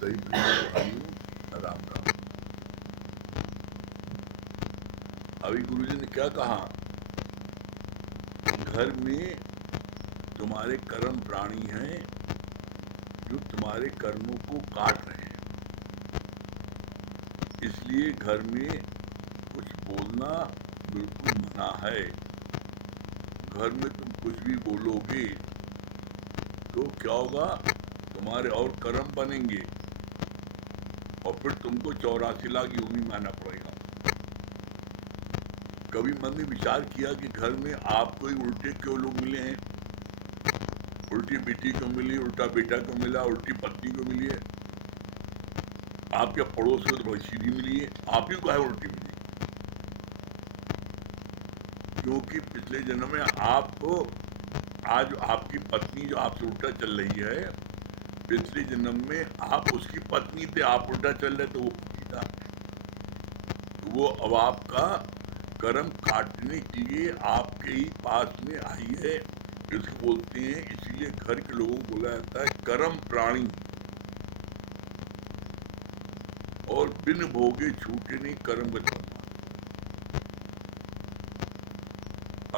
सही भाइयों, राम राम। अभी गुरुजी ने क्या कहा? घर में तुम्हारे कर्म प्राणी हैं जो तुम्हारे कर्मों को काट रहे हैं, इसलिए घर में कुछ बोलना बिल्कुल मना है। घर में तुम कुछ भी बोलोगे तो क्या होगा? तुम्हारे और कर्म बनेंगे और फिर तुमको 84 लाख योनि में आना पड़ेगा। कभी मन में विचार किया कि घर में आपको ही उल्टे क्यों लोग मिले हैं? उल्टी बेटी को मिली, उल्टा बेटा को मिला, उल्टी पत्नी को मिली है। आपके पड़ोस को तो बड़ी सीधी मिली है, आप ही को है उल्टी मिली, क्योंकि पिछले जन्म में आपको, आज आपकी पत्नी जो आपसे उल्टा चल रही है, पिछले जन्म में आप उसकी पत्नी थे, आप उल्टा चल रहे तो वो पत्नी था। तो वो अब आपका कर्म काटने के लिए आपके ही पास में आई है। इसको बोलते हैं, इसीलिए घर के लोगों को बोला जाता है कर्म प्राणी। और बिन भोगे छूटे नहीं कर्म का।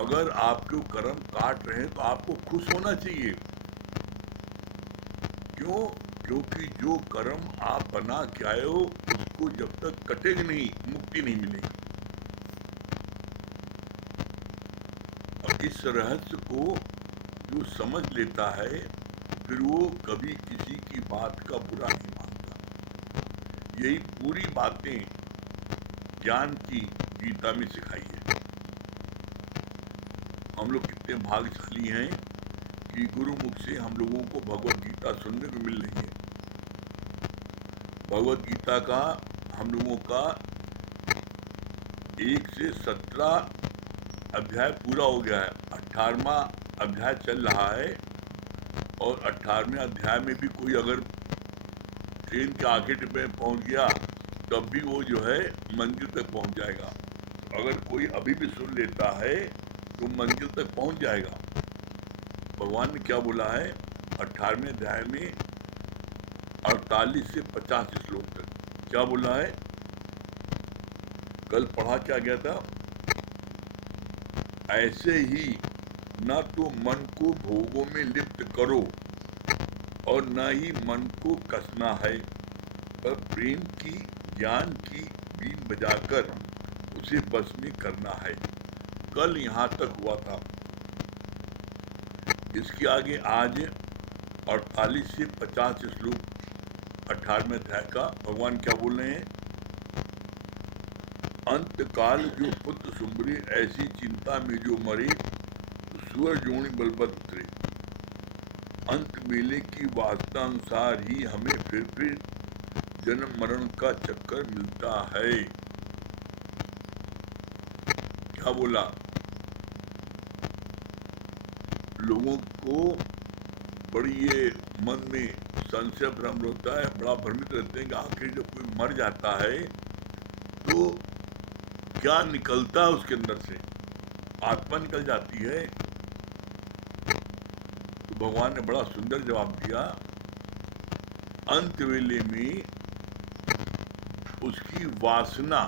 अगर आपको कर्म काट रहे हैं तो आपको खुश होना चाहिए। क्यों? क्योंकि जो कर्म आप बना के आए हो उसको जब तक कटेगा नहीं, मुक्ति नहीं मिलेगी। और इस रहस्य को जो समझ लेता है फिर वो कभी किसी की बात का बुरा नहीं मानता। यही पूरी बातें ज्ञान की गीता में सिखाई है। हम लोग कितने भाग्यशाली हैं कि गुरुमुख से हम लोगों को भगवत गीता सुनने को मिल रही है। भगवत गीता का हम लोगों का 1 से 17 अध्याय पूरा हो गया है। 18वां अध्याय चल रहा है और 18वें अध्याय में भी कोई अगर ट्रेन के आगे डिब्बे में पहुंच गया तब भी वो जो है मंजिल तक पहुंच जाएगा। अगर कोई अभी भी सुन लेता है तो मंजिल तक पहुंच जाएगा। भगवान ने क्या बोला है 18वें अध्याय में 48 से 50 श्लोक तक? क्या बोला है? कल पढ़ा क्या गया था? ऐसे ही न तो मन को भोगों में लिप्त करो और न ही मन को कसना है, पर प्रेम की, ज्ञान की बीन बजाकर उसे बस में करना है। कल यहाँ तक हुआ था। इसके आगे आज 48 से 50 श्लोक 18वें अध्याय का भगवान क्या बोल रहे हैं? अंत काल जो पुत्र सुमरे, ऐसी चिंता में जो मरे, सुअर जोनि बलबत उतरे। अंत मेले की वासना अनुसार ही हमें फिर जन्म मरण का चक्कर मिलता है। क्या बोला? लोगों को बड़ी ये मन में संशय भ्रम होता है, बड़ा भ्रमित रहते हैं कि आखिर जब कोई मर जाता है तो क्या निकलता है उसके अंदर से? आत्मा निकल जाती है। तो भगवान ने बड़ा सुंदर जवाब दिया, अंत वेले में उसकी वासना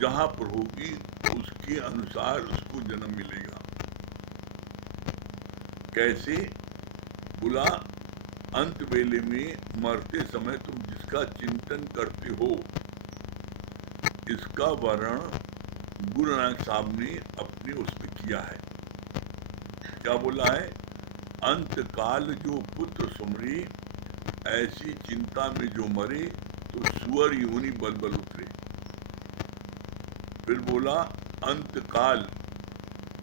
जहां पर होगी उसके अनुसार उसको जन्म मिलेगा। कैसे? बोला, अंत वेले में मरते समय तुम जिसका चिंतन करते हो, इसका वर्णन गुरु नानक साहब ने अपने उसमें किया है। क्या बोला है? अंत काल जो पुत्र सुमरे, ऐसी चिंता में जो मरे, तो सुअर योनि बलबल उतरे। फिर बोला, अंत काल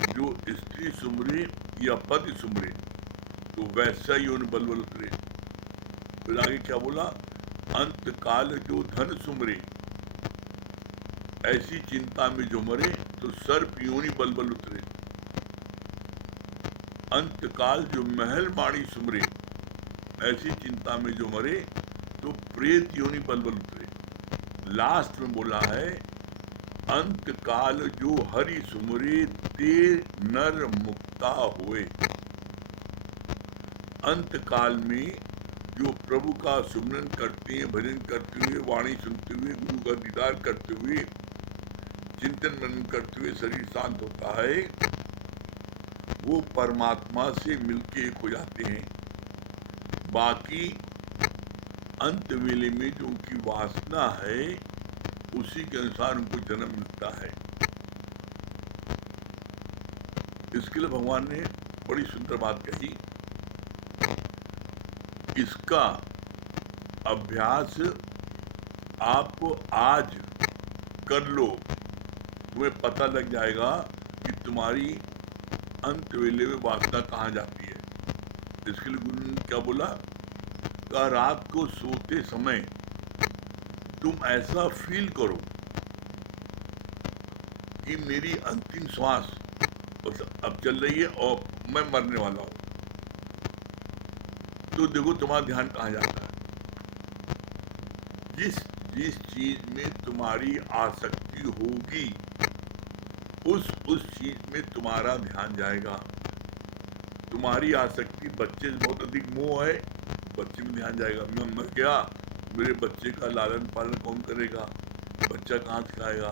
जो स्त्री सुमरे या पति सुमरे, तो वैसा योनि बलबल उतरे। फिर आगे क्या बोला? अंत काल जो धन सुमरे, ऐसी चिंता में जो मरे, तो सर्प योनि बलबल उतरे। अंत काल जो महल माड़ी सुमरे, ऐसी चिंता में जो मरे, तो प्रेत योनि बलबल उतरे। लास्ट में बोला है, अंत काल जो हरि सुमरे, ते नर मुक्ता हुए। अंत काल में जो प्रभु का सुमरन करते हैं, भजन करते हुए, वाणी सुनते हुए, गुरु का दीदार करते हुए, चिंतन मनन करते हुए शरीर शांत होता है, वो परमात्मा से मिलके एक हो जाते हैं। बाकी अंत वेले में जो उनकी वासना है उसी के अनुसार उनको जन्म मिलता है। इसके लिए भगवान ने बड़ी सुंदर बात कही, इसका अभ्यास आप आज कर लो, तुम्हें पता लग जाएगा कि तुम्हारी अंत वेले में वासना कहाँ जाती है। इसके लिए गुरु ने क्या बोला, का रात को सोते समय तुम ऐसा फील करो कि मेरी अंतिम श्वास अब चल रही है और मैं मरने वाला हूं, तो देखो तुम्हारा ध्यान कहाँ जाता है। जिस जिस चीज में तुम्हारी आसक्ति होगी उस चीज में तुम्हारा ध्यान जाएगा। तुम्हारी आसक्ति बच्चे से बहुत अधिक मोह है, बच्चे में ध्यान जाएगा। मैं मर गया, मेरे बच्चे का लालन पालन कौन करेगा, बच्चा कहाँ से खाएगा।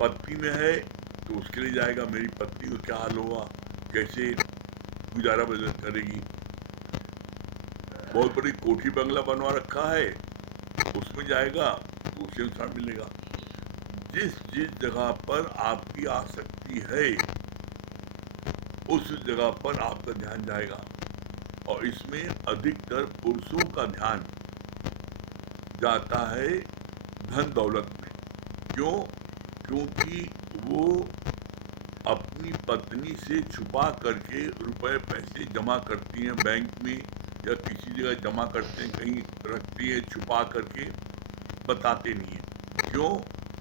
पत्नी में है तो उसके लिए जाएगा, मेरी पत्नी को क्या हाल होगा, कैसे गुजारा बसर करेगी। बहुत बड़ी कोठी बंगला बनवा रखा है, उसमें जाएगा तो उसी अनुसार मिलेगा। जिस जिस जगह पर आपकी आसक्ति है उस जगह पर आपका ध्यान जाएगा। और इसमें अधिकतर पुरुषों का ध्यान जाता है धन दौलत में। क्यों? क्योंकि वो अपनी पत्नी से छुपा करके रुपए पैसे जमा करती हैं, बैंक में या किसी जगह जमा करते हैं, कहीं रखती है छुपा करके, बताते नहीं है। क्यों?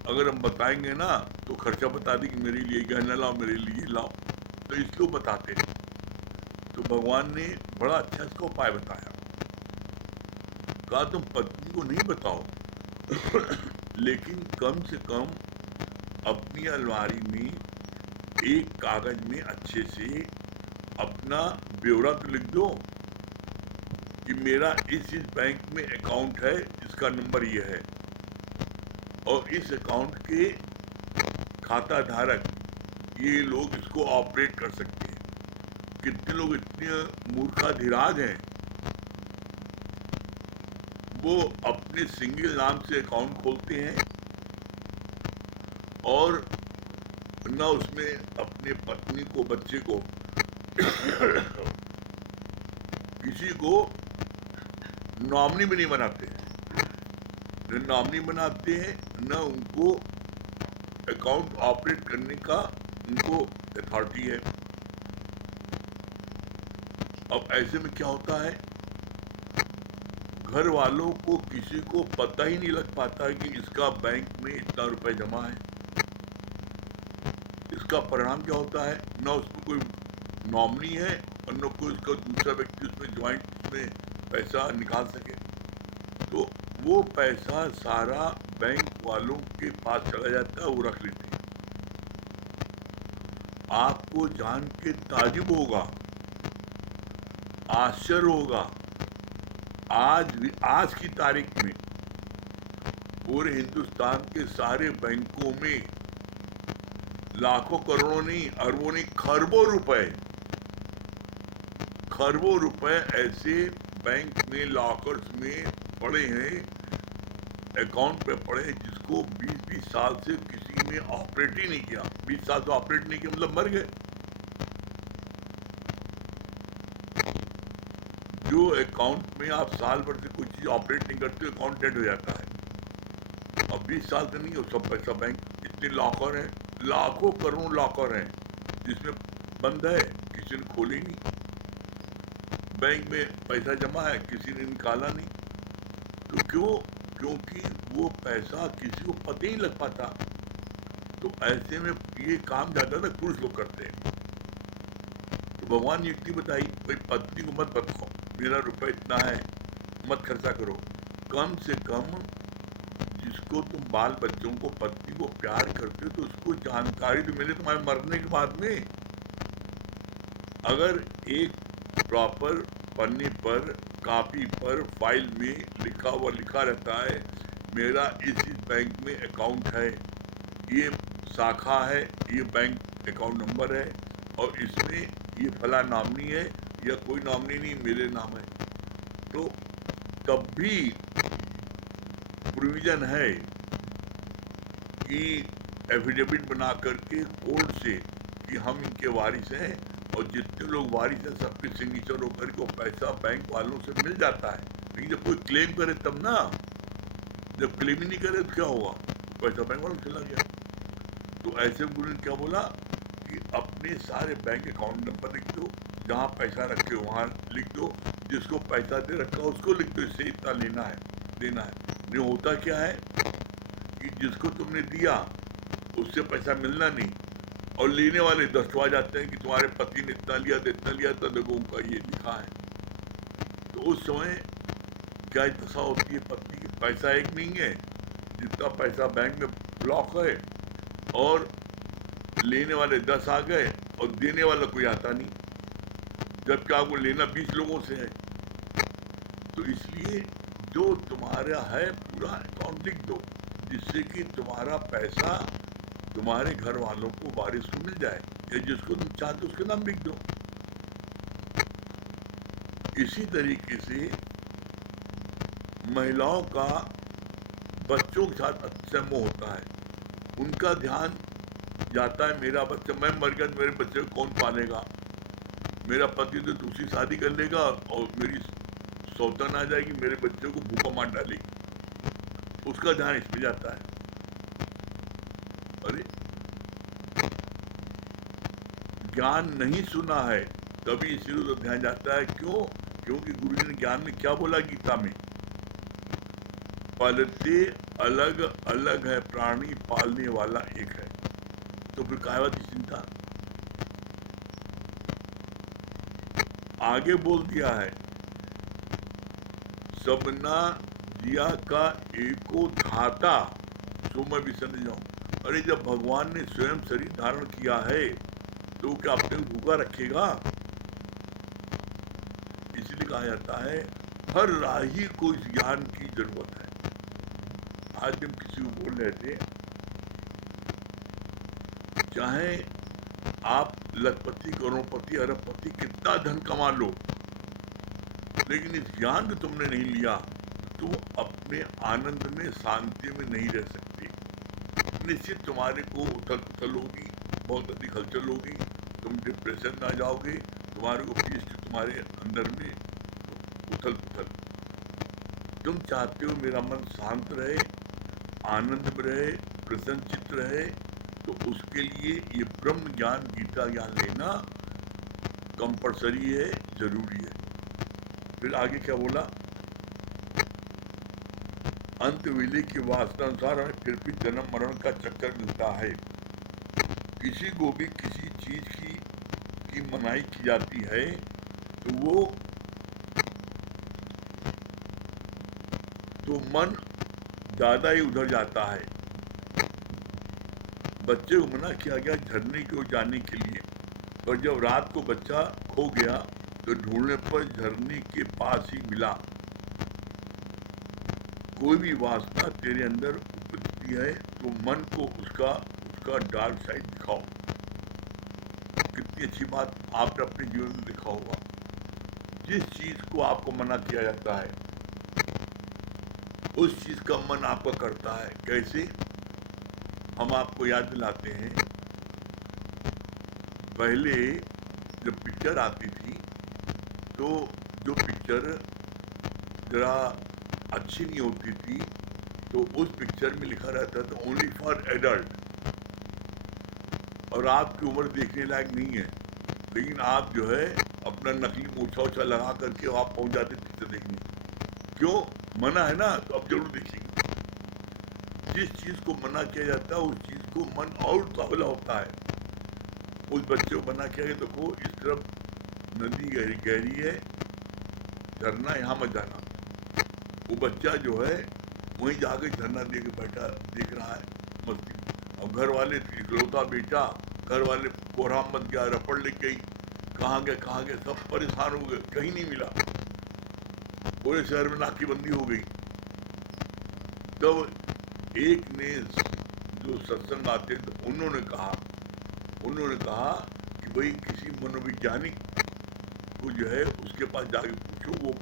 अगर हम बताएंगे ना तो खर्चा बता देंगे, मेरे लिए गहना लाओ, मेरे लिए लाओ, तो इसको बताते नहीं। तो भगवान ने बड़ा अच्छा इसका उपाय बताया, कहा तुम पत्नी को नहीं बताओ लेकिन कम से कम अपनी अलमारी में एक कागज में अच्छे से अपना ब्यौरा तो लिख दो कि मेरा इस बैंक में अकाउंट है, इसका नंबर ये है, और इस अकाउंट के खाता धारक ये लोग इसको ऑपरेट कर सकते हैं। कितने लोग इतने मूर्खाधिराज हैं, वो अपने सिंगल नाम से अकाउंट खोलते हैं और न उसमें अपने पत्नी को, बच्चे को किसी को नॉमिनी भी नहीं बनाते हैं। न नॉमिनी बनाते हैं, न उनको अकाउंट ऑपरेट करने का उनको अथॉरिटी है। अब ऐसे में क्या होता है, घर वालों को किसी को पता ही नहीं लग पाता कि इसका बैंक में इतना रुपए जमा है। इसका परिणाम क्या होता है, न उसमें कोई नॉमिनी है और न कोई उसका दूसरा व्यक्ति उसमें ज्वाइंट में पैसा निकाल सके। तो वो पैसा सारा बैंक वालों के पास चला जाता है, वो रख लेते हैं। आपको जान के ताजुब होगा, आश्चर्य होगा, आज की तारीख में पूरे हिंदुस्तान के सारे बैंकों में लाखों करोड़ों नहीं, अरबों नहीं, खरबों रुपए ऐसे बैंक में लॉकर्स में पड़े हैं, अकाउंट पे पड़े हैं, जिसको 20-20 साल से किसी ने ऑपरेट ही नहीं किया। 20 साल से ऑपरेट नहीं किया मतलब मर गए। जो अकाउंट में आप साल भर से कोई चीज ऑपरेट नहीं करते, अकाउंट डेड हो जाता है। अब 20 साल से नहीं हो, सब पैसा बैंक, इतने लॉकर हैं, लाखों करोड़ लॉकर हैं जिसमें बंद है, किसी ने खोले नहीं। बैंक में पैसा जमा है, किसी ने निकाला नहीं। तो क्यों? क्योंकि वो पैसा किसी को पता ही लग पाता। तो ऐसे में ये काम ज्यादातर पुरुष लोग करते हैं। तो भगवान ने युक्ति बताई, भाई पत्नी को मत बताओ मेरा रुपए इतना है, मत खर्चा करो। कम से कम जिसको तुम बाल बच्चों को, पत्नी को प्यार करते हो, तो उसको जानकारी तो मिले तुम्हारे मरने के बाद में। अगर एक प्रॉपर पन्ने पर, कापी पर, फाइल में लिखा रहता है मेरा इस बैंक में अकाउंट है, ये शाखा है, ये बैंक अकाउंट नंबर है और इसमें ये फला नॉमिनी है या कोई नॉमिनी नहीं, मेरे नाम है। तो तब भी प्रोविजन है कि एफिडेविट बना करके कोर्ट से कि हम इनके वारिस हैं और जितने लोग वारिस हैं सबके सिग्नेचर होकर के पैसा बैंक वालों से मिल जाता है। लेकिन जब कोई क्लेम करे तब ना, जब क्लेम ही नहीं करे तो क्या होगा, पैसा बैंक वालों चला गया। तो ऐसे गुरु ने क्या बोला कि अपने सारे बैंक अकाउंट नंबर लिख दो, जहाँ पैसा रखे वहाँ लिख दो, जिसको पैसा दे रखा उसको लिख दो, इससे इतना लेना है देना है। नहीं होता क्या है कि जिसको तुमने दिया उससे पैसा मिलना नहीं और लेने वाले दस्तवा जाते हैं कि तुम्हारे पति ने इतना लिया तो देखो उनका ये लिखा है। तो उस समय क्या दशा होती है पत्नी की, पैसा एक नहीं है, जितना पैसा बैंक में ब्लॉक है और लेने वाले 10 आ गए और देने वाला कोई आता नहीं, जबकि आपको लेना 20 लोगों से है। तो इसलिए जो तुम्हारा है पूरा अकाउंट लिख दो, जिससे कि तुम्हारा पैसा तुम्हारे घर वालों को वारिस को मिल जाए, या जिसको तुम चाहते उसके नाम लिख दो। इसी तरीके से महिलाओं का बच्चों के साथ अच्छा मोह होता है, उनका ध्यान जाता है मेरा बच्चा, मैं मर गया तो मेरे बच्चे को कौन पालेगा, मेरा पति तो दूसरी शादी कर लेगा और मेरी सौतन आ जाएगी, मेरे बच्चे को भूखा मार डालेगी, उसका ध्यान इसमें जाता है। अरे ज्ञान नहीं सुना है तभी इसीलिए तो ध्यान जाता है। क्यों? क्योंकि गुरु जी ने ज्ञान में क्या बोला गीता में, पलते अलग अलग है प्राणी, पालने वाला एक है। तो फिर काहे बात की चिंता। आगे बोल दिया है, सबना जिया का एको धाता, सो मैं भी समझ जाऊं। अरे जब भगवान ने स्वयं शरीर धारण किया है तो क्या अपने को भूखा रखेगा? इसलिए कहा जाता है हर राही को इस ज्ञान की जरूरत है। आज हम किसी को बोल रहे थे, चाहे आप लखपति, करोड़पति, अरबपति, कितना धन कमा लो, लेकिन इस ज्ञान को तुमने नहीं लिया तो अपने आनंद में, शांति में नहीं रह सकते। निश्चित तुम्हारे को उथल पुथल होगी, बहुत अधिक हलचल होगी, तुम डिप्रेशन में आ जाओगे, तुम्हारे को पीस तुम्हारे अंदर में उथल पुथल। तुम चाहते हो मेरा मन शांत रहे, आनंद में रहे, प्रसन्न चित्त रहे, तो उसके लिए ये ब्रह्म ज्ञान, गीता ज्ञान लेना कंपलसरी है, जरूरी है। फिर आगे क्या बोला, अंत विलय की वासना अनुसार हमें फिर भी जन्म मरण का चक्कर मिलता है। किसी को भी किसी चीज की मनाही की जाती है तो मन ज्यादा ही उधर जाता है। बच्चे को मना किया गया झरने की ओर जाने के लिए, पर जब रात को बच्चा खो गया तो ढूंढने पर झरने के पास ही मिला। कोई भी वासना तेरे अंदर उपजती है तो मन को उसका डार्क साइड दिखाओ। कितनी अच्छी बात आपने अपने जीवन में देखा होगा। जिस चीज को आपको मना किया जाता है उस चीज का मन आपका करता है। कैसे? हम आपको याद दिलाते हैं, पहले जब पिक्चर आती थी तो जो पिक्चर जरा अच्छी नहीं होती थी तो उस पिक्चर में लिखा रहता था ओनली फॉर एडल्ट, और आपकी उम्र देखने लायक नहीं है, लेकिन आप जो है अपना नकली मोछा ओछा लगा करके आप पहुंच जाते पिक्चर देखने। क्यों? मना है ना, तो अब जरूर देखेंगे। जिस चीज को मना किया जाता है उस चीज को मन और उतावला होता है। उस बच्चे को मना किया गया, देखो इस तरफ नदी गहरी है, झरना यहाँ मत जाना। वो बच्चा जो है वहीं जाके झरना देख रहा है मस्ती में। अब घर वाले इकलौता बेटा, घर वाले कोहराम मत गया, रपड़ लग गई, कहाँ गए, सब परेशान हो गए, कहीं नहीं मिला। पूरे शहर में नाकेबंदी हो गई। तब एक ने, जो सत्संग आते तो उन्होंने कहा कि भाई किसी मनोवैज्ञानिक को जो है उसके पास जाके पूछो, वो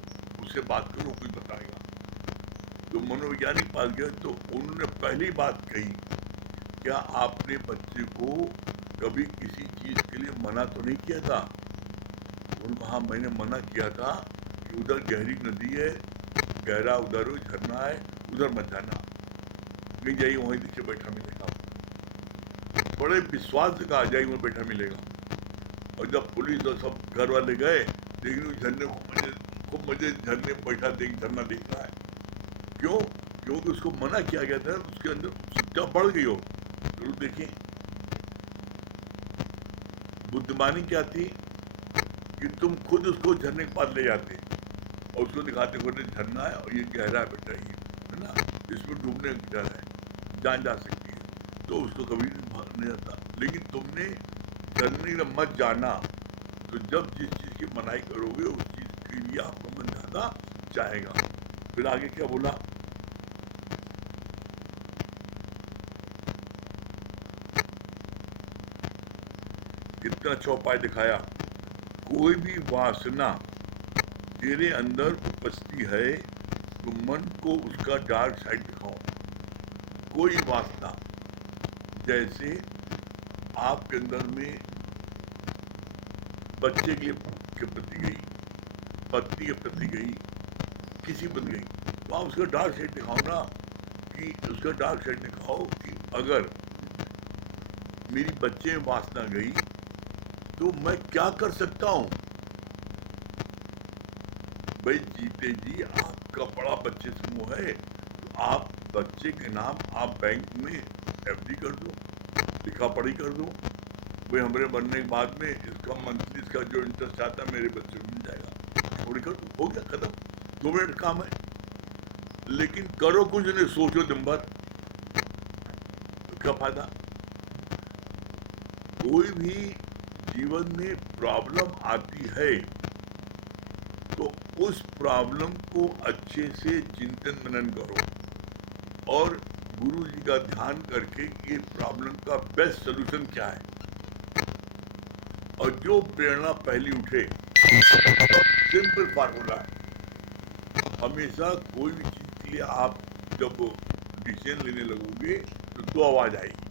उससे बात करो, कुछ बताएगा। तो मनोवैज्ञानिक पास गए तो उन्होंने पहली बात कही, क्या आपने बच्चे को कभी किसी चीज के लिए मना तो नहीं किया था? उन्होंने कहा मैंने मना किया था कि उधर गहरी नदी है, गहरा उधर झरना है, उधर मत जाना, नहीं जाइए, वहीं नीचे बैठा मिलेगा। बड़े विश्वास से कहा, जाइए वहीं बैठा मिलेगा। और जब पुलिस और सब घर वाले गए, लेकिन झरने खूब मजे झरने में बैठा झरना देख रहा है। क्यों? क्योंकि उसको मना किया गया था, उसके अंदर उत्सुकता बढ़ गई हो। जरूर देखिए बुद्धिमानी क्या थी कि तुम खुद उसको झरने के पास ले जाते और उसको दिखाते खोटे झरना है और ये गहरा बेटा, ये है ना, इसमें डूबने का डर है, जान जा सकती है, तो उसको कभी नहीं जाता। लेकिन तुमने झरने में मत जाना, तो जब जिस चीज की मनाई करोगे उस चीज के लिए आपका मन ज्यादा चाहेगा। फिर आगे क्या बोला? कितना अच्छा उपाय दिखाया। कोई भी वासना तेरे अंदर उपस्थिति है तो मन को उसका डार्क साइड दिखाओ। कोई वासना, जैसे आपके अंदर में बच्चे के प्रति गई, पत्नी के प्रति गई, किसी पर गई, तो आप उसका डार्क साइड दिखाओ ना, कि उसका डार्क साइड दिखाओ कि अगर मेरी बच्चे में वासना गई तो मैं क्या कर सकता हूं। भाई जीते जी आपका बड़ा बच्चे से मोह है, तो आप बच्चे के नाम आप बैंक में एफडी कर दो, लिखा पढ़ी कर दो। भाई हमारे बनने के बाद में इसका मंथली इसका जो इंटरेस्ट आता है मेरे बच्चे को मिल जाएगा, थोड़ी कर दो, हो गया खत्म, 2 मिनट काम है। लेकिन करो कुछ नहीं, सोचो दिन भर, तो क्या फायदा? कोई भी जीवन में प्रॉब्लम आती है तो उस प्रॉब्लम को अच्छे से चिंतन मनन करो और गुरु जी का ध्यान करके ये प्रॉब्लम का बेस्ट सोल्यूशन क्या है, और जो प्रेरणा पहली उठे। सिंपल फार्मूला है, हमेशा कोई भी चीज के लिए आप जब डिसीजन लेने लगोगे तो 2 आवाज आएगी।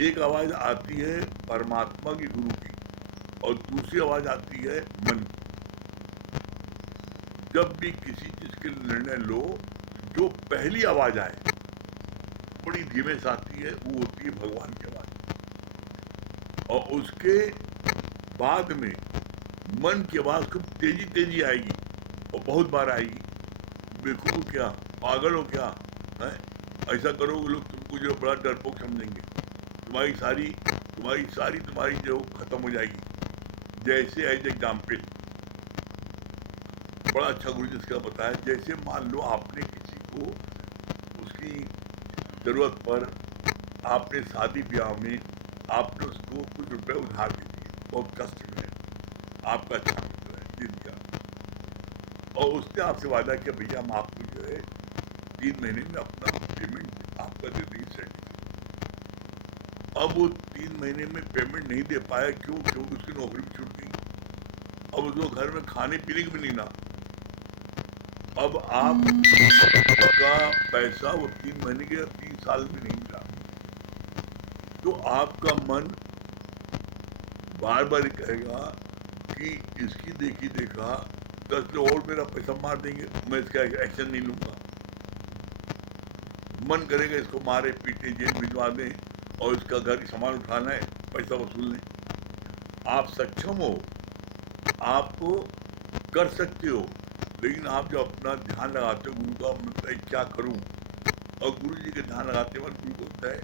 एक आवाज आती है परमात्मा की, गुरु की, और दूसरी आवाज आती है मन की। जब भी किसी चीज के निर्णय लो, जो पहली आवाज आए, बड़ी धीमे से आती है, वो होती है भगवान की आवाज, और उसके बाद में मन की आवाज खूब तेजी आएगी और बहुत बार आएगी। बेवकूफ क्या, पागल हो क्या है? ऐसा करोगे लोग तुमको जो बड़ा डरपोक समझेंगे, तुम्हारी जो खत्म हो जाएगी। जैसे एज एग्जाम्पल बड़ा अच्छा गुरु जी इसका बताया, जैसे मान लो आपने किसी को उसकी जरूरत पर, आपने शादी ब्याह में आपने उसको कुछ रुपए उधार दे दिए, बहुत कष्ट में, आपका अच्छा मित्र है, दे दिया, और उसने आपसे वादा किया भैया हम आपको जो है 3 महीने में अपना पेमेंट आपका दे देंगे सेट। अब वो 3 महीने में पेमेंट नहीं दे पाया, क्यों? क्योंकि उसकी नौकरी भी छूट गई, अब उसको घर में खाने पीने की भी नहीं ना। अब आपका पैसा वो 3 महीने के 3 साल में नहीं मिला, तो आपका मन बार बार कहेगा कि इसकी देखी देखा 10 लोग और मेरा पैसा मार देंगे, मैं इसका एक्शन नहीं लूंगा। मन करेगा इसको मारे पीटे, जेल भिजवा दें और इसका घर की सामान उठाना है, पैसा वसूल लें। आप सक्षम हो, आप कर सकते हो, लेकिन आप जब अपना ध्यान लगाते हो गुरु का, मतलब क्या करूं, और गुरु जी के ध्यान लगाते वक्त गुरु को होता है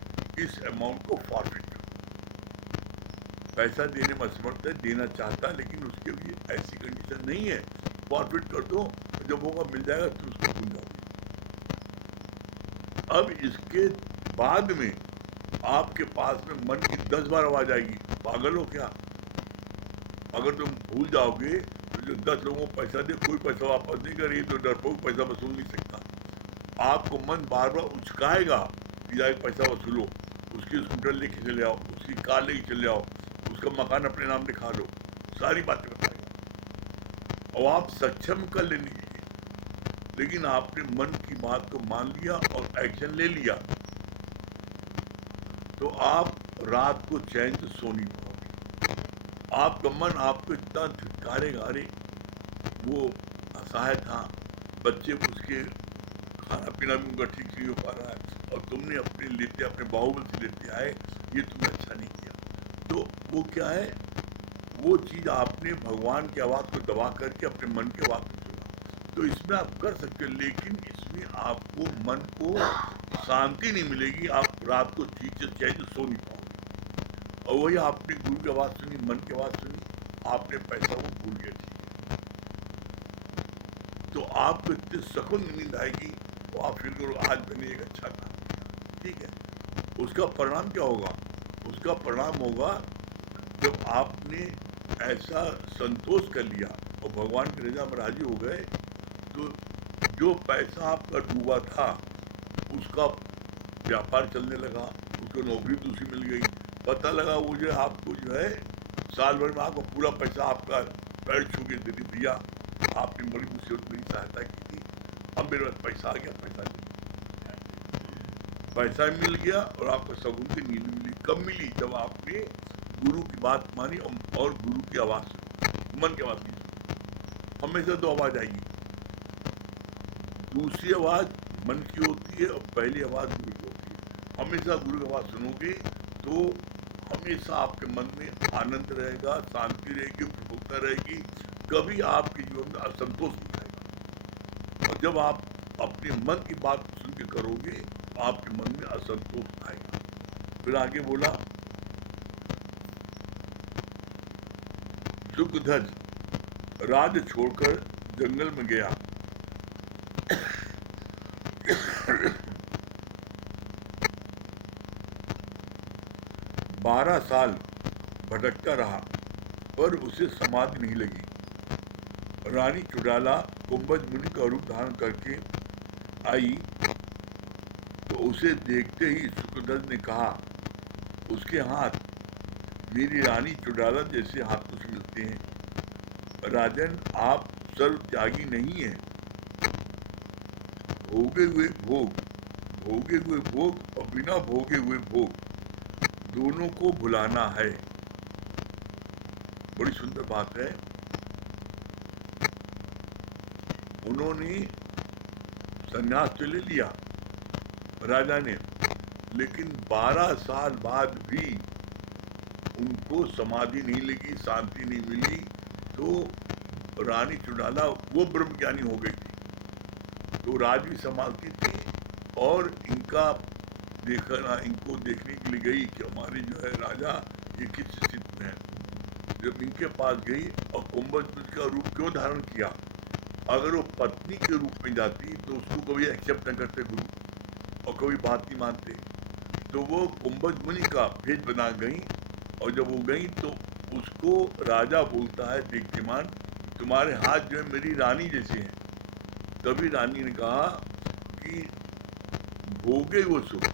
इस अमाउंट को फॉरफिट कर, पैसा देने में असमर्थ है, देना चाहता है लेकिन उसके लिए ऐसी कंडीशन नहीं है, फॉरफिट कर दो, जब होगा मिल जाएगा तो उसको भूल जाओगे। अब इसके बाद में आपके पास में मन की 10 बार आवाज आएगी, पागल हो क्या, अगर तुम भूल जाओगे तो जो 10 लोगों को पैसा दे कोई पैसा वापस नहीं करे, तो डरपोक पैसा वसूल नहीं सकता। आपको मन बार बार उचकाएगा कि जाके पैसा वसूलो, उसकी स्कूटर लेके चले आओ, उसकी कार लेके चले आओ, उसका मकान अपने नाम लिखा लो, सारी बातें बताएगा और आप सक्षम कर लेने के लिए। लेकिन आपने मन की बात को मान लिया और एक्शन ले लिया तो आप रात को चैन से सो नहीं पाओगे। आपका मन आपको इतना धिक्कारेगा, अरे वो असहाय था, बच्चे उसके खाना पीना भी उनका ठीक नहीं हो पा रहा है और तुमने अपने लेते अपने बाहुबल से लेते आए, ये तुमने अच्छा नहीं किया। तो वो क्या है, वो चीज़ आपने भगवान की आवाज़ को दबा करके अपने मन की आवाज़ को सुना। तो इसमें आप कर सकते हो, लेकिन इसमें आपको मन को शांति नहीं मिलेगी, आप रात को ठीक से चैन से सो नहीं पाओगे। और वही आपने गुरु की आवाज़ सुनी, मन की आवाज़ सुनी, आपने पैसा वो भूल गया, तो आपको इतनी सकुन नींद आएगी तो आप फिर करो आज मैंने एक अच्छा काम किया, ठीक है। उसका परिणाम क्या होगा? उसका परिणाम होगा जब आपने ऐसा संतोष कर लिया और भगवान की रजा में राजी हो गए, तो जो पैसा आपका डूबा था उसका व्यापार चलने लगा, उसको नौकरी दूसरी मिल गई, पता लगा वो जो आपको जो है साल भर में आपको पूरा पैसा आपका पैर छू के दे दिया, आपने बड़ी मुसीबत मेरी सहायता की थी, अब मेरे पास पैसा आ गया, पैसा मिल गया और आपको सगुन की नींद मिली। कब मिली? जब आपने गुरु की बात मानी और गुरु की आवाज़ सुनी, मन की आवाज़ नहीं सुनी। हमेशा दो आवाज़ आएगी, दूसरी आवाज़ मन की होती है और पहली आवाज़ गुरु की होती है। हमेशा गुरु की आवाज़ सुनोगे तो हमेशा आपके मन में आनंद रहेगा, शांति रहेगी, प्रफुल्लता रहेगी, कभी आपके जीवन में असंतोष नहीं आएगा। और जब आप अपने मन की बात सुन के करोगे तो आपके मन में असंतोष आएगा। फिर आगे बोला, सुखध्वज राज छोड़कर जंगल में गया, 12 साल भटकता रहा पर उसे समाधि नहीं लगी। रानी चुड़ाला कुंभज मुनि का रूप धारण करके आई तो उसे देखते ही सुखध्वज ने कहा, उसके हाथ मेरी रानी चुड़ाला जैसे हाथों से मिलते हैं। राजन, आप सर्व त्यागी नहीं है। भोगे हुए भोग और बिना भोगे हुए भोग दोनों को भुलाना है। बड़ी सुंदर बात है। उन्होंने संन्यास तो ले लिया राजा ने, लेकिन 12 साल बाद भी उनको समाधि नहीं लगी, शांति नहीं मिली, तो रानी चुड़ाला वो ब्रह्मज्ञानी हो गई थी, तो राज भी संभालती थी और इनको देखने के लिए गई कि हमारे जो है राजा ये किस स्थिति में है। जब इनके पास गई और कुंभज का रूप क्यों धारण किया? अगर वो पत्नी के रूप में जाती तो उसको कभी एक्सेप्ट न करते गुरु और कभी बात नहीं मानते, तो वो कुंभज मुनि का भेद बना गई। और जब वो गई तो उसको राजा बोलता है, दीप्तिमान, तुम्हारे हाथ जो है मेरी रानी जैसे हैं। तभी रानी ने कहा कि भोगे वो सुख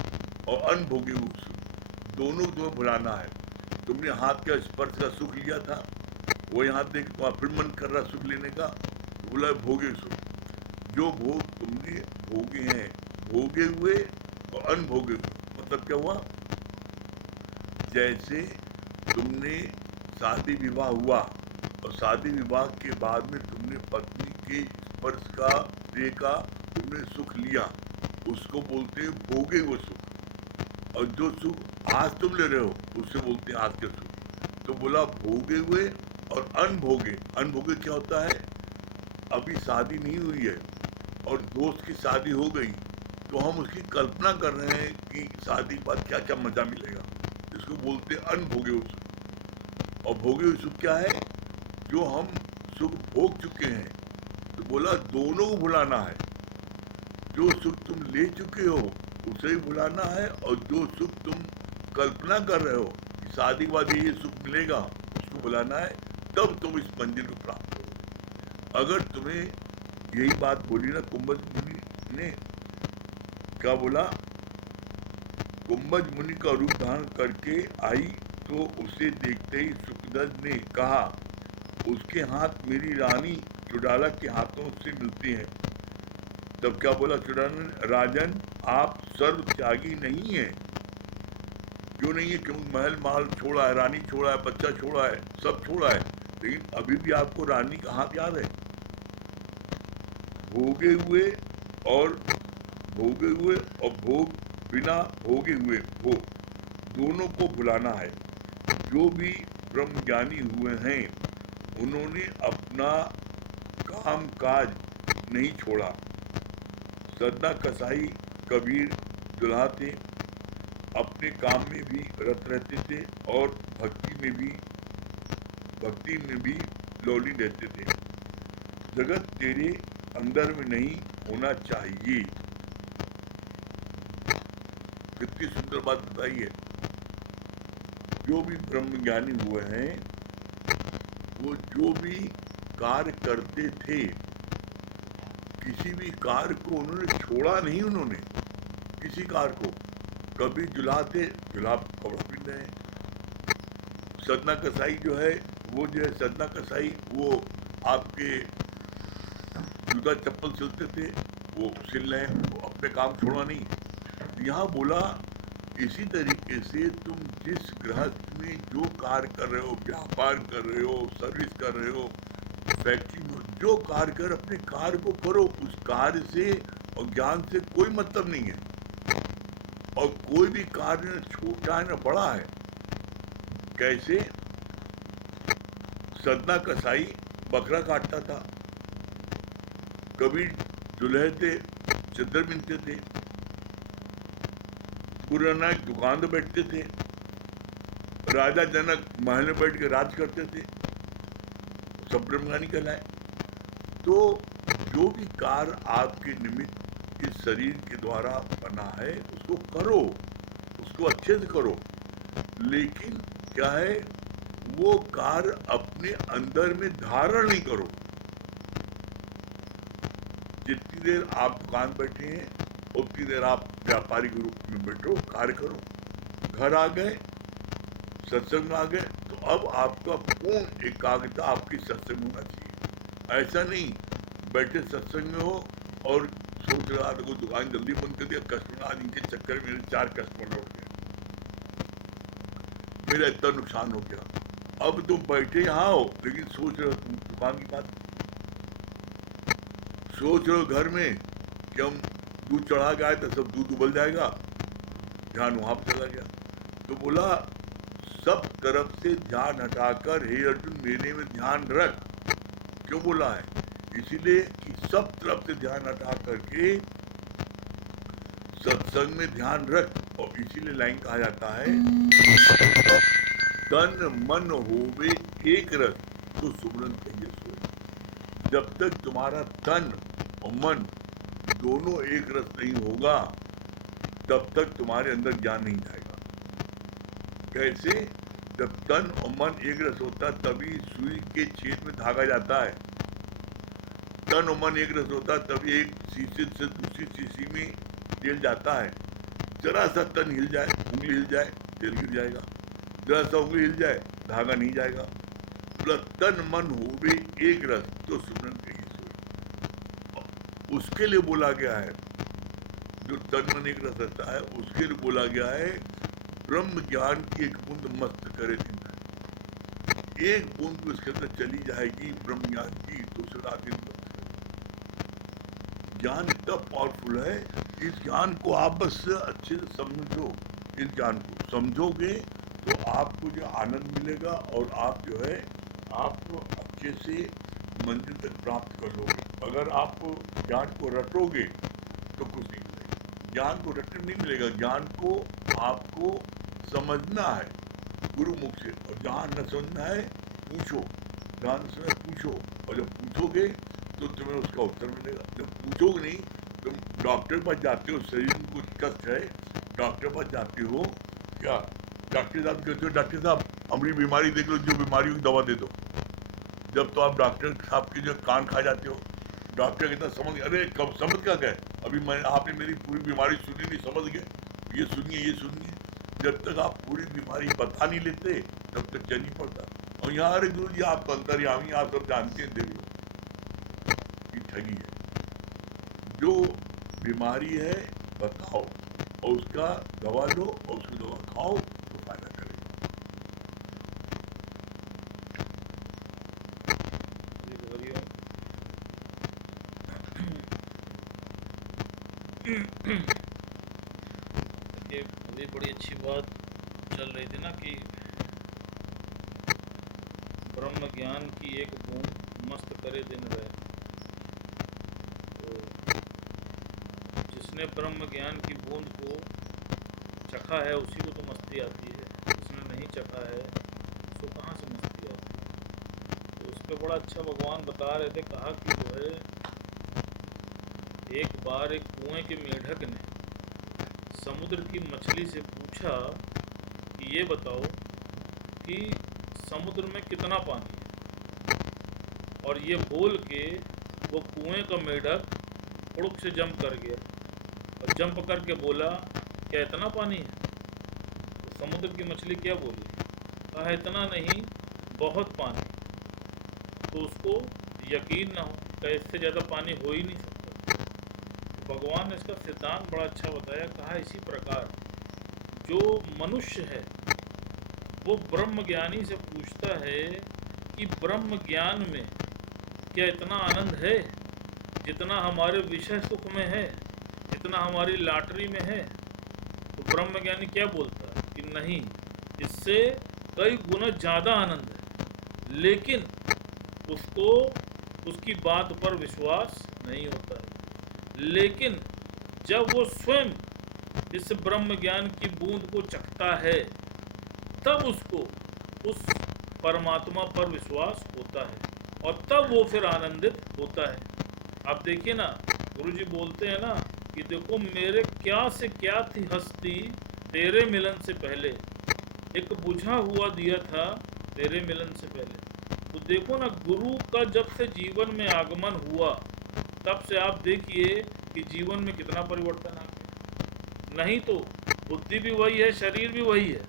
और अनभोगे वो सुख दोनों को भुलाना है। तुमने हाथ का स्पर्श का सुख लिया था, वो यहाँ देख तुम्हारा फिर मन कर रहा सुख लेने का, बोला भोगे सुख। जो भोग तुमने भोगे हैं, भोगे हुए और अनभोगे हुए, मतलब क्या हुआ? जैसे तुमने शादी विवाह हुआ और शादी विवाह के बाद में तुमने पत्नी के स्पर्श का देखा, तुमने सुख लिया, उसको बोलते हैं भोगे हुए सुख। और जो सुख आज तुम ले रहे हो उससे बोलते हैं आज के सुख। तो बोला भोगे हुए और अनभोगे। अनभोगे क्या होता है? अभी शादी नहीं हुई है और दोस्त की शादी हो गई तो हम उसकी कल्पना कर रहे हैं कि शादी के बाद क्या क्या मजा मिलेगा, इसको बोलते हैं अनभोगे हुए सुख। और भोगे हुए सुख क्या है? जो हम सुख भोग चुके हैं। तो बोला दोनों को भुलाना है। जो सुख तुम ले चुके हो उसे ही भुलाना है, और जो सुख तुम कल्पना कर रहे हो कि शादी के बाद ये सुख मिलेगा, उसको भुलाना है। तब तुम इस मंजिल को प्राप्त करोगे। अगर तुम्हें यही बात बोली ना कुंभज मुनि ने, क्या बोला, कुंभज मुनि का रूप धारण करके आई तो उसे देखते ही सुखदत्त ने कहा, उसके हाथ मेरी रानी चुड़ाला के हाथों से मिलते हैं। तब क्या बोला चुड़ाला ने, राजन आप सर्व त्यागी नहीं है। क्यों नहीं है? क्योंकि महल महल छोड़ा है, रानी छोड़ा है, बच्चा छोड़ा है, सब छोड़ा है, लेकिन अभी भी आपको रानी का हाथ याद है। भोगे हुए और भोग बिना भोगे हुए भोग दोनों को भुलाना है। जो भी ब्रह्म ज्ञानी हुए हैं उन्होंने अपना काम काज नहीं छोड़ा। सदा कसाई कबीर दुल्हा थे, अपने काम में भी रत रहते थे और भक्ति में भी लौली रहते थे। जगत तेरे अंदर में नहीं होना चाहिए। कितनी सुंदर बात बताई है। जो भी ब्रह्म ज्ञानी हुए हैं वो जो भी कार्य करते थे, किसी भी कार्य को उन्होंने छोड़ा नहीं। उन्होंने किसी कार्य को, कभी जुलाब कपड़ा पहन रहे हैं। सदना कसाई जो है वो सदना कसाई वो आपके जूता चप्पल सिलते थे, वो सिल रहे हैं, वो अपने काम छोड़ा नहीं। यहाँ बोला इसी तरीके से तुम जिस गृहस्थ में जो कार्य कर रहे हो, व्यापार कर रहे हो, सर्विस कर रहे हो, फैक्ट्री में जो कार्य कर, अपने कार्य को करो। उस कार्य से और ज्ञान से कोई मतलब नहीं है। और कोई भी कार्य न छोटा है न बड़ा है। कैसे? सदना कसाई बकरा काटता था, कभी दुल्हे थे, चद्दर बिनते थे, पुरानायक दुकान में बैठते थे, राजा जनक महल में बैठ के राज करते थे, सब ब्रह्मज्ञानी कहलाए। तो जो भी कार्य आपके निमित्त इस शरीर के द्वारा बना है उसको करो, उसको अच्छे से करो, लेकिन क्या है, वो कार्य अपने अंदर में धारण नहीं करो। जितनी देर आप दुकान बैठे हैं उतनी देर आप व्यापारिक रूप में बैठो, कार्य करो। घर आ गए, सत्संग में आ गए, तो अब आपका पूर्ण एकाग्रता आपकी सत्संग होना चाहिए। ऐसा नहीं बैठे सत्संग में हो और सोच रहा देखो दुकान जल्दी बंद कर दिया, कस्टमर आज इनके चक्कर में मेरे 4 कस्टमर हो गए, मेरा इतना नुकसान हो गया। अब तुम बैठे यहाँ हो लेकिन सोच रहे हो तुम दुकान की बात, सोच रहे हो घर में कि हम दूध चढ़ा के आए तो सब दूध उबल जाएगा, ध्यान वहां पर चला गया। तो बोला सब तरफ से ध्यान हटाकर हे अर्जुन मेरे में ध्यान रख। क्यों बोला है? इसीलिए कि सब तरफ से ध्यान हटा करके सत्संग में ध्यान रख। और इसीलिए लाइन कहा जाता है तन मन होवे एक रस तो सुमरन कहिए सोए। जब तक तुम्हारा तन और मन दोनों एक रस नहीं होगा तब तक तुम्हारे अंदर ज्ञान नहीं जाएगा। कैसे? जब तन और मन एक रस होता तभी सुई के छेद में धागा जाता है। तन और मन एक रस होता तभी एक शीशी से दूसरी शीशी में तेल जाता है। जरा सा तन हिल जाए, उंगली हिल जाए, तेल गिर जाएगा। जरा सा उंगली हिल जाए, धागा नहीं जाएगा। मतलब तन मन होवे एक रस तो सुमरन कहिए सोए। उसके लिए बोला गया है, जो तन मन एक रस रहता है उसके लिए बोला गया है ब्रह्म ज्ञान की एक बूंद मस्त करे दिन है। एक बूंद तो इसके अंदर चली जाएगी ब्रह्म ज्ञान की तो उसे रात दिन ज्ञान इतना पावरफुल है। इस ज्ञान को आप बस अच्छे से समझो। इस ज्ञान को समझोगे तो आपको जो आनंद मिलेगा और आप जो है आप अच्छे से मंजिल तक प्राप्त कर लोगे। अगर आप ज्ञान को रटोगे तो कुछ नहीं मिलेगा। ज्ञान को रटने नहीं मिलेगा, ज्ञान को आपको समझना है गुरु मुख से। और जहाँ न समझना है पूछो, जहाँ न समझना पूछो, और जब पूछोगे तो तुम्हें उसका उत्तर मिलेगा। जब पूछोगे नहीं, तुम डॉक्टर पास जाते हो, शरीर में कुछ कष्ट है, डॉक्टर पास जाते हो, क्या डॉक्टर साहब कहते हो डॉक्टर साहब हमारी बीमारी देख लो, जो बीमारी की दवा दे दो। जब तो आप डॉक्टर साहब के जो कान खा जाते हो, डॉक्टर कितना समझ गया, अरे कब समझ क्या गए, अभी मैं आपने मेरी पूरी बीमारी सुनी नहीं, समझ गए, ये सुनिए ये सुनिए। जब तक आप पूरी बीमारी बता नहीं लेते तब तक चल नहीं पड़ता। और यहाँ अरे गुरु जी आप तो अंतर्यामी, आप सब जानते हैं, देवी ये ठगी है। जो बीमारी है बताओ और उसका दवा लो और उसकी दवा खाओ तो फायदा करेगा। ये अभी बड़ी अच्छी बात चल रही थी ना कि ब्रह्म ज्ञान की एक बूंद मस्त करे दिन रहे। तो जिसने ब्रह्म ज्ञान की बूंद को चखा है उसी को तो मस्ती आती है, जिसने नहीं चखा है उसको कहाँ से मस्ती आती है। तो उस पर बड़ा अच्छा भगवान बता रहे थे, कहा कि जो है एक बार एक कुएं के मेढक ने समुद्र की मछली से पूछा कि ये बताओ कि समुद्र में कितना पानी है, और ये बोल के वो कुएं का मेढक उड़क से जंप कर गया और जंप करके बोला क्या इतना पानी है। तो समुद्र की मछली क्या बोली, कहा इतना नहीं बहुत पानी। तो उसको यकीन ना हो, क्या इससे ज़्यादा पानी हो ही नहीं सकता। भगवान ने इसका सिद्धांत बड़ा अच्छा बताया, कहा इसी प्रकार जो मनुष्य है वो ब्रह्म ज्ञानी से पूछता है कि ब्रह्म ज्ञान में क्या इतना आनंद है जितना हमारे विषय सुख में है, जितना हमारी लॉटरी में है। तो ब्रह्म ज्ञानी क्या बोलता है कि नहीं, इससे कई गुना ज़्यादा आनंद है, लेकिन उसको उसकी बात पर विश्वास नहीं होता है। लेकिन जब वो स्वयं इस ब्रह्म ज्ञान की बूंद को चखता है तब उसको उस परमात्मा पर विश्वास होता है और तब वो फिर आनंदित होता है। आप देखिए ना, गुरुजी बोलते हैं ना कि देखो मेरे क्या से क्या थी हस्ती तेरे मिलन से पहले, एक बुझा हुआ दिया था तेरे मिलन से पहले। तो देखो ना, गुरु का जब से जीवन में आगमन हुआ तब से आप देखिए कि जीवन में कितना परिवर्तन आ गया। नहीं तो बुद्धि भी वही है, शरीर भी वही है,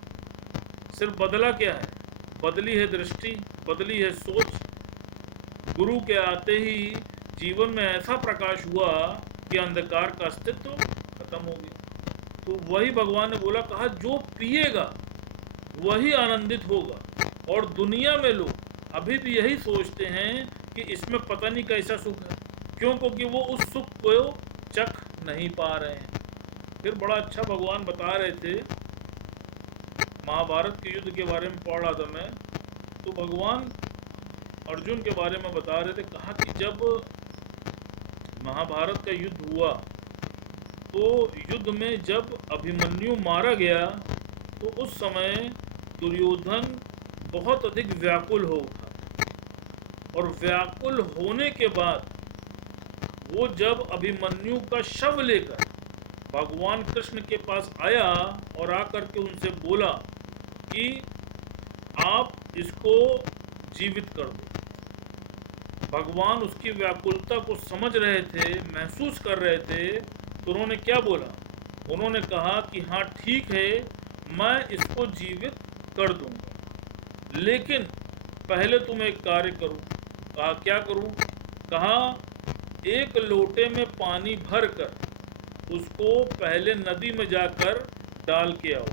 सिर्फ बदला क्या है, बदली है दृष्टि, बदली है सोच। गुरु के आते ही जीवन में ऐसा प्रकाश हुआ कि अंधकार का अस्तित्व खत्म हो गया। तो वही भगवान ने बोला, कहा जो पिएगा वही आनंदित होगा। और दुनिया में लोग अभी भी यही सोचते हैं कि इसमें पता नहीं कैसा सुख है, क्यों, क्योंकि वो उस सुख को चख नहीं पा रहे हैं। फिर बड़ा अच्छा भगवान बता रहे थे, महाभारत के युद्ध के बारे में पढ़ रहा था मैं, तो भगवान अर्जुन के बारे में बता रहे थे, कहा कि जब महाभारत का युद्ध हुआ तो युद्ध में जब अभिमन्यु मारा गया तो उस समय दुर्योधन बहुत अधिक व्याकुल हो उठा, और व्याकुल होने के बाद वो जब अभिमन्यु का शव लेकर भगवान कृष्ण के पास आया और आकर के उनसे बोला कि आप इसको जीवित कर दो। भगवान उसकी व्याकुलता को समझ रहे थे, महसूस कर रहे थे, तो उन्होंने क्या बोला, उन्होंने कहा कि हाँ ठीक है, मैं इसको जीवित कर दूंगा, लेकिन पहले तुम एक कार्य करो। कहा क्या करूं, कहा एक लोटे में पानी भर कर उसको पहले नदी में जाकर डाल के आओ।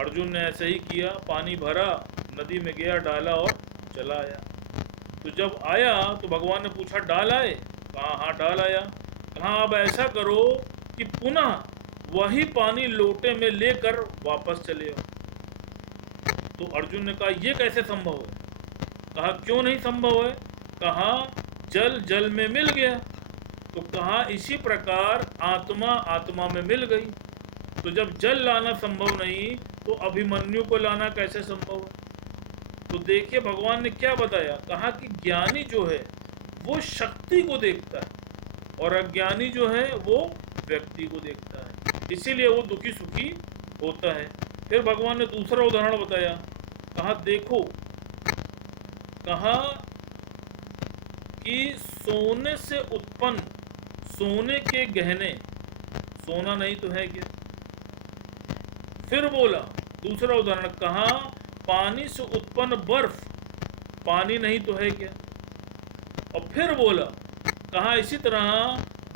अर्जुन ने ऐसे ही किया, पानी भरा, नदी में गया, डाला और चला आया। तो जब आया तो भगवान ने पूछा डाल आए, कहा हाँ डाल आया। कहा अब ऐसा करो कि पुनः वही पानी लोटे में लेकर वापस चले आओ। तो अर्जुन ने कहा ये कैसे संभव है। कहा क्यों नहीं संभव है, कहा जल जल में मिल गया। तो कहा इसी प्रकार आत्मा आत्मा में मिल गई। तो जब जल लाना संभव नहीं तो अभिमन्यु को लाना कैसे संभव है। तो देखिए भगवान ने क्या बताया, कहा कि ज्ञानी जो है वो शक्ति को देखता है और अज्ञानी जो है वो व्यक्ति को देखता है, इसीलिए वो दुखी सुखी होता है। फिर भगवान ने दूसरा उदाहरण बताया, कहा देखो, कहा कि सोने से उत्पन्न सोने के गहने, सोना नहीं तो है क्या। फिर बोला दूसरा उदाहरण, कहा पानी से उत्पन्न बर्फ, पानी नहीं तो है क्या। और फिर बोला, कहा इसी तरह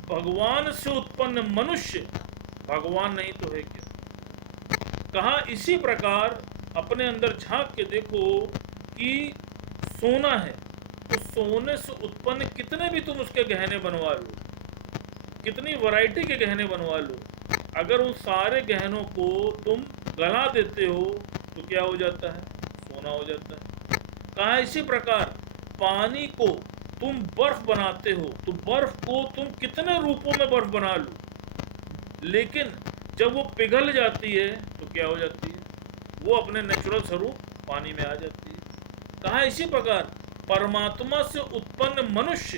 भगवान से उत्पन्न मनुष्य, भगवान नहीं तो है क्या। कहा इसी प्रकार अपने अंदर झांक के देखो कि सोना है तो सोने से उत्पन्न कितने भी तुम उसके गहने बनवा लो, कितनी वैरायटी के गहने बनवा लो, अगर उन सारे गहनों को तुम गला देते हो तो क्या हो जाता है, सोना हो जाता है। कहा इसी प्रकार पानी को तुम बर्फ बनाते हो तो बर्फ को तुम कितने रूपों में बर्फ बना लो, लेकिन जब वो पिघल जाती है तो क्या हो जाती है, वो अपने नेचुरल स्वरूप पानी में आ जाती है। कहा इसी प्रकार परमात्मा से उत्पन्न मनुष्य,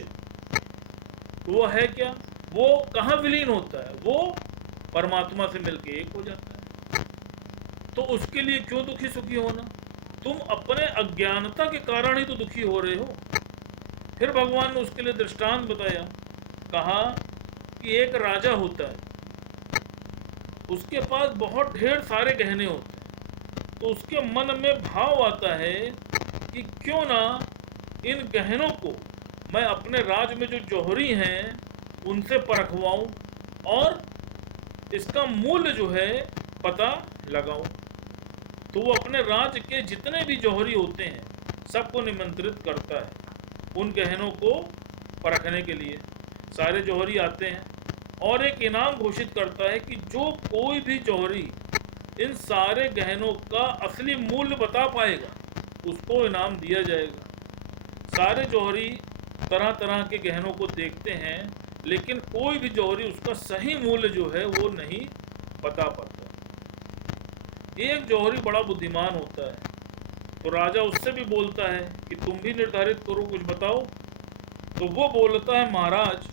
वो है क्या, वो कहाँ विलीन होता है, वो परमात्मा से मिलके एक हो जाता है। तो उसके लिए क्यों दुखी सुखी होना, तुम अपने अज्ञानता के कारण ही तो दुखी हो रहे हो। फिर भगवान ने उसके लिए दृष्टांत बताया, कहा कि एक राजा होता है, उसके पास बहुत ढेर सारे गहने होते हैं, तो उसके मन में भाव आता है कि क्यों ना इन गहनों को मैं अपने राज में जो जौहरी हैं उनसे परखवाऊं और इसका मूल्य जो है पता लगाऊं। तो वो अपने राज्य के जितने भी जौहरी होते हैं सबको निमंत्रित करता है उन गहनों को परखने के लिए। सारे जौहरी आते हैं और एक इनाम घोषित करता है कि जो कोई भी जौहरी इन सारे गहनों का असली मूल्य बता पाएगा उसको इनाम दिया जाएगा। सारे जौहरी तरह तरह के गहनों को देखते हैं, लेकिन कोई भी जौहरी उसका सही मूल्य जो है वो नहीं बता पाता। एक जौहरी बड़ा बुद्धिमान होता है, तो राजा उससे भी बोलता है कि तुम भी निर्धारित करो, कुछ बताओ। तो वो बोलता है, महाराज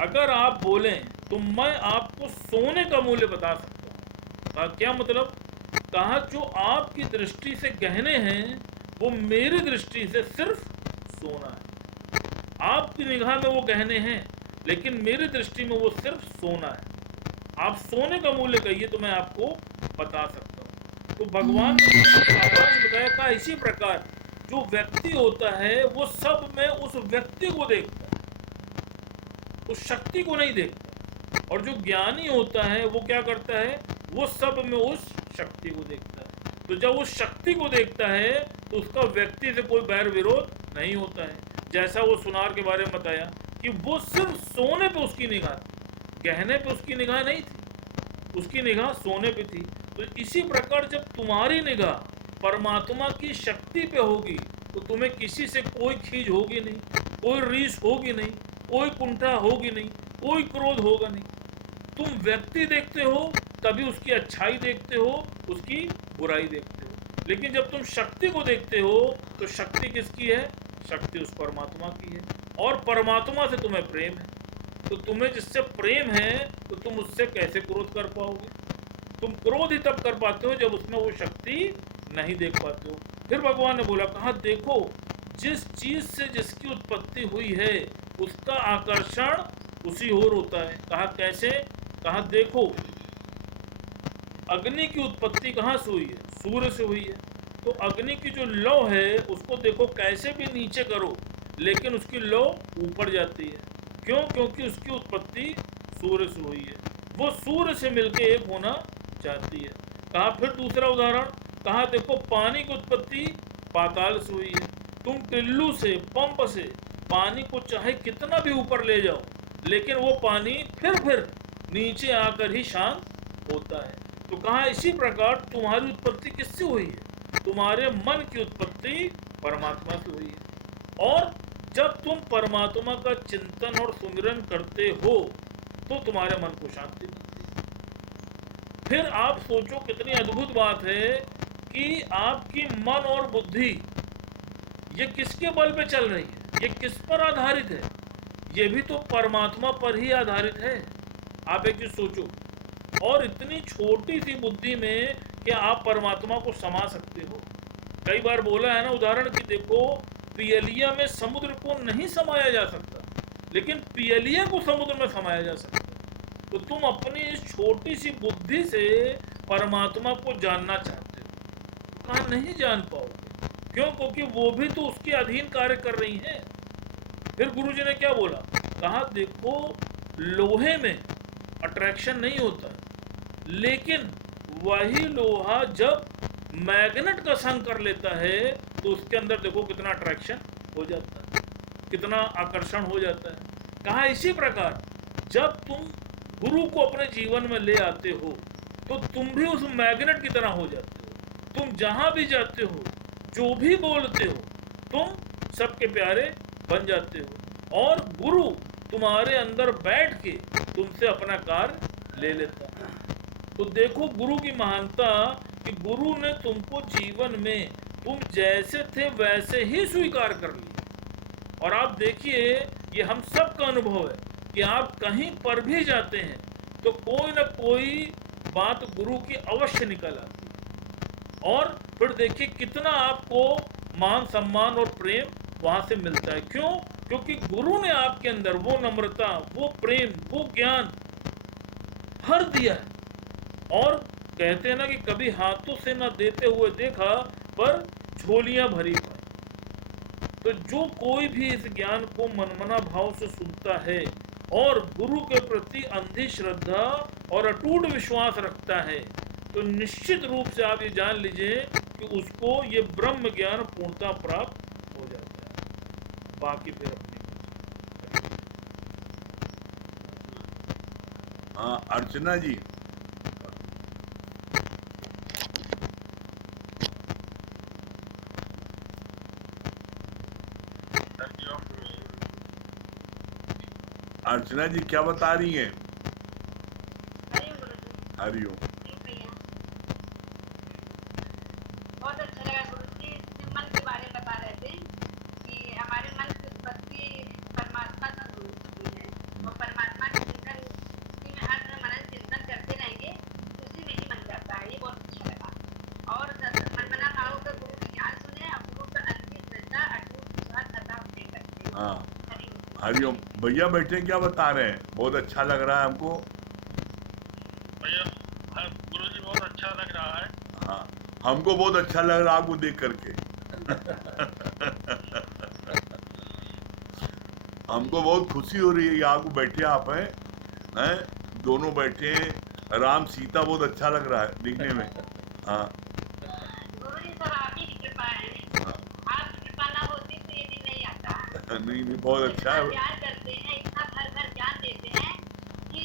अगर आप बोलें तो मैं आपको सोने का मूल्य बता सकता हूँ। कहा क्या मतलब, कहा जो आपकी दृष्टि से गहने हैं वो मेरी दृष्टि से सिर्फ सोना है। आपकी निगाह में वो गहने हैं लेकिन मेरी दृष्टि में वो सिर्फ सोना है। आप सोने का मूल्य कहिए तो मैं आपको बता सकता हूँ। तो भगवान ने सारांश बताया था, इसी प्रकार जो व्यक्ति होता है वो सब में उस व्यक्ति को देखता है, उस शक्ति को नहीं देखता। और जो ज्ञानी होता है वो क्या करता है, वो सब में उस शक्ति को देखता है। तो जब उस शक्ति को देखता है तो उसका व्यक्ति से कोई बैर विरोध नहीं होता है। जैसा वो सुनार के बारे में बताया कि वो सिर्फ सोने पे उसकी निगाह थी, गहने पे उसकी निगाह नहीं थी, उसकी निगाह सोने पे थी। तो इसी प्रकार जब तुम्हारी निगाह परमात्मा की शक्ति पे होगी तो तुम्हें किसी से कोई खींच होगी नहीं, कोई रीस होगी नहीं, कोई कुंठा होगी नहीं, कोई क्रोध होगा नहीं। तुम व्यक्ति देखते हो तभी उसकी अच्छाई देखते हो, उसकी बुराई देखते हो। लेकिन जब तुम शक्ति को देखते हो तो शक्ति किसकी है, शक्ति उस परमात्मा की है और परमात्मा से तुम्हें प्रेम है। तो तुम्हें जिससे प्रेम है तो तुम उससे कैसे क्रोध कर पाओगे। तुम क्रोध ही तब कर पाते हो जब उसमें वो शक्ति नहीं देख पाते हो। फिर भगवान ने बोला, कहा देखो जिस चीज से जिसकी उत्पत्ति हुई है उसका आकर्षण उसी ओर होता है। कहा कैसे, कहा देखो अग्नि की उत्पत्ति कहाँ से हुई है, सूर्य से हुई है। तो अग्नि की जो लौ है उसको देखो कैसे भी नीचे करो लेकिन उसकी लौ ऊपर जाती है। क्यों, क्योंकि उसकी उत्पत्ति सूर्य से हुई है, वो सूर्य से मिलके एक होना चाहती है। कहा फिर दूसरा उदाहरण, कहा देखो पानी की उत्पत्ति पाताल से हुई है। तुम टिल्लू से, पंप से पानी को चाहे कितना भी ऊपर ले जाओ लेकिन वो पानी फिर नीचे आकर ही शांत होता है। तो कहा इसी प्रकार तुम्हारी उत्पत्ति किससे हुई है, तुम्हारे मन की उत्पत्ति परमात्मा से हुई है। और जब तुम परमात्मा का चिंतन और सुमिरन करते हो तो तुम्हारे मन को शांति मिलती है। फिर आप सोचो कितनी अद्भुत बात है कि आपकी मन और बुद्धि ये किसके बल पे चल रही है, ये किस पर आधारित है, ये भी तो परमात्मा पर ही आधारित है। आप एक चीज सोचो, और इतनी छोटी सी बुद्धि में क्या आप परमात्मा को समा सकते हो, कई बार बोला है ना उदाहरण कि देखो पियलिया में समुद्र को नहीं समाया जा सकता, लेकिन पियलिया को समुद्र में समाया जा सकता है। तो तुम अपनी इस छोटी सी बुद्धि से परमात्मा को जानना चाहते हो, कहा नहीं जान पाओगे। क्यों? क्योंकि वो भी तो उसके अधीन कार्य कर रही हैं। फिर गुरुजी ने क्या बोला? कहा देखो लोहे में अट्रैक्शन नहीं होता, लेकिन वही लोहा जब मैग्नेट का संग कर लेता है तो उसके अंदर देखो कितना अट्रैक्शन हो जाता है, कितना आकर्षण हो जाता है। कहा इसी प्रकार जब तुम गुरु को अपने जीवन में ले आते हो तो तुम भी उस मैग्नेट की तरह हो जाते हो। तुम जहां भी जाते हो, जो भी बोलते हो, तुम सबके प्यारे बन जाते हो और गुरु तुम्हारे अंदर बैठ के तुमसे अपना कार्य ले लेता है। तो देखो गुरु की महानता कि गुरु ने तुमको जीवन में तुम जैसे थे वैसे ही स्वीकार कर लिया। और आप देखिए ये हम सब का अनुभव है कि आप कहीं पर भी जाते हैं तो कोई ना कोई बात गुरु की अवश्य निकल आती है और फिर देखिए कितना आपको मान सम्मान और प्रेम वहां से मिलता है। क्यों? क्योंकि गुरु ने आपके अंदर वो नम्रता, वो प्रेम, वो ज्ञान भर दिया है। और कहते हैं ना कि कभी हाथों से ना देते हुए देखा पर झोलियां भरी पाई। तो जो कोई भी इस ज्ञान को मनमना भाव से सुनता है और गुरु के प्रति अंधी श्रद्धा और अटूट विश्वास रखता है तो निश्चित रूप से आप ये जान लीजिए कि उसको ये ब्रह्म ज्ञान पूर्णता प्राप्त हो जाता है। बाकी फिर अपनी हाँ अर्चना जी, अर्चना जी क्या बता रही हैं? हरिओम। बहुत अच्छा लगा गुरुजी, मन के बारे में बता रहे थे कि हमारे मन की उत्पत्ति परमात्मा से हुई है और परमात्मा के चिंतन उसी में हर मनन चिंतन करते रहेंगे, उसी में ही मन करता है। ये बहुत अच्छा लगा। और मनमना भाव का गुरु की ज्ञान सुने और गुरु का अंतिम श्रद्धा अटूट विश्वास अता होते करते। हाँ हरिओम। भैया बैठे क्या बता रहे हैं? बहुत अच्छा लग रहा है हमको। भैया गुरुजी बहुत अच्छा लग रहा है। हाँ हमको बहुत अच्छा लग रहा है आपको देख करके। हमको बहुत खुशी हो रही है कि आपको बैठे आप हैं दोनों बैठे हैं। राम सीता बहुत अच्छा लग रहा है दिखने में। हाँ गुरुजी सब आप ही की कृपा है, आपकी कृपा ना होती तो ये दिन नहीं आता। नहीं नहीं बहुत अच्छा है। प्यार करते हैं, इतना घर घर ज्ञान देते हैं कि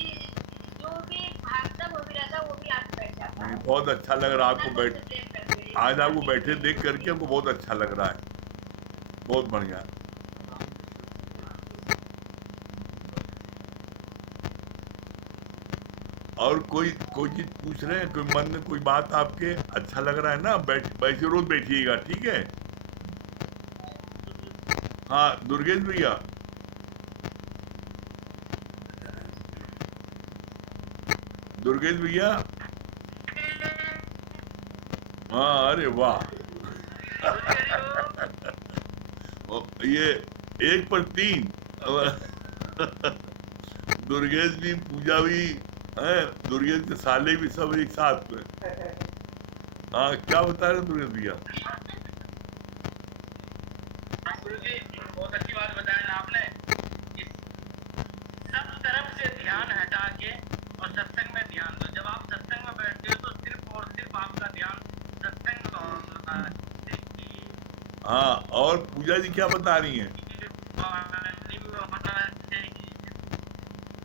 जो भी भागता वो भी रहता वो भी आप बैठ जाता है। बहुत अच्छा लग रहा है आपको बैठ, प्रेम करते हैं। आज आपको बैठे देख करके हमको बहुत अच्छा लग रहा है। बहुत बढ़िया। और कोई चीज पूछ रहे हैं? कोई मन में कोई बात आपके अच्छा लग रहा है ना? वैसे रोज बैठिएगा, ठीक है? हाँ दुर्गेश भैया, दुर्गेश भैया। हाँ अरे वाह। ये 1 पर 3। दुर्गेश भी, पूजा भी है, दुर्गेश के साले भी, सब एक साथ में। हाँ क्या बता रहे दुर्गेश भैया? गुरुजी बहुत अच्छी बात बताया ना आपने कि सब तरफ से ध्यान हटा के और सत्संग में ध्यान दो। जब आप सत्संग में बैठते हो तो सिर्फ और सिर्फ आपका ध्यान सत्संग में होता है। हाँ और पूजा जी क्या बता रही हैं?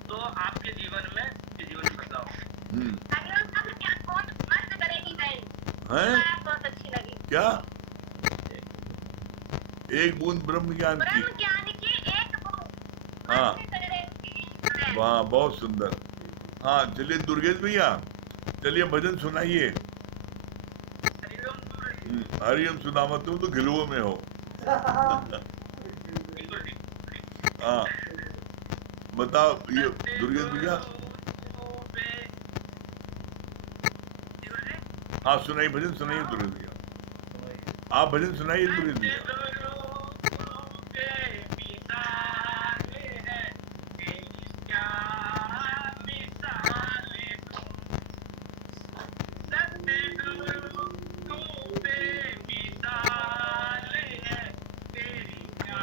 तो आपके जीवन में जीवन बदलाव। हैं? बहुत अच्छी लगी। क्या? एक बूंद ब्रह्म ज्ञान की। ब्रह्म ज्ञान की एक बूंद हाँ मन से करेगी। वाह बहुत सुंदर। हाँ चलिए दुर्गेश भैया, चलिए भजन सुनाइए। हरिओम सुदामा, तुम तो गिलुओं में हो। हाँ बताओ ये दुर्गेश भैया। हाँ सुनाइए, भजन सुनाइए दुर्गेश भैया। आप भजन सुनाइए मुकेश भैया। सतगुरु के मिसाल है, तेरी क्या मिसाल दूं। सतगुरु तू बेमिसाल है, तेरी क्या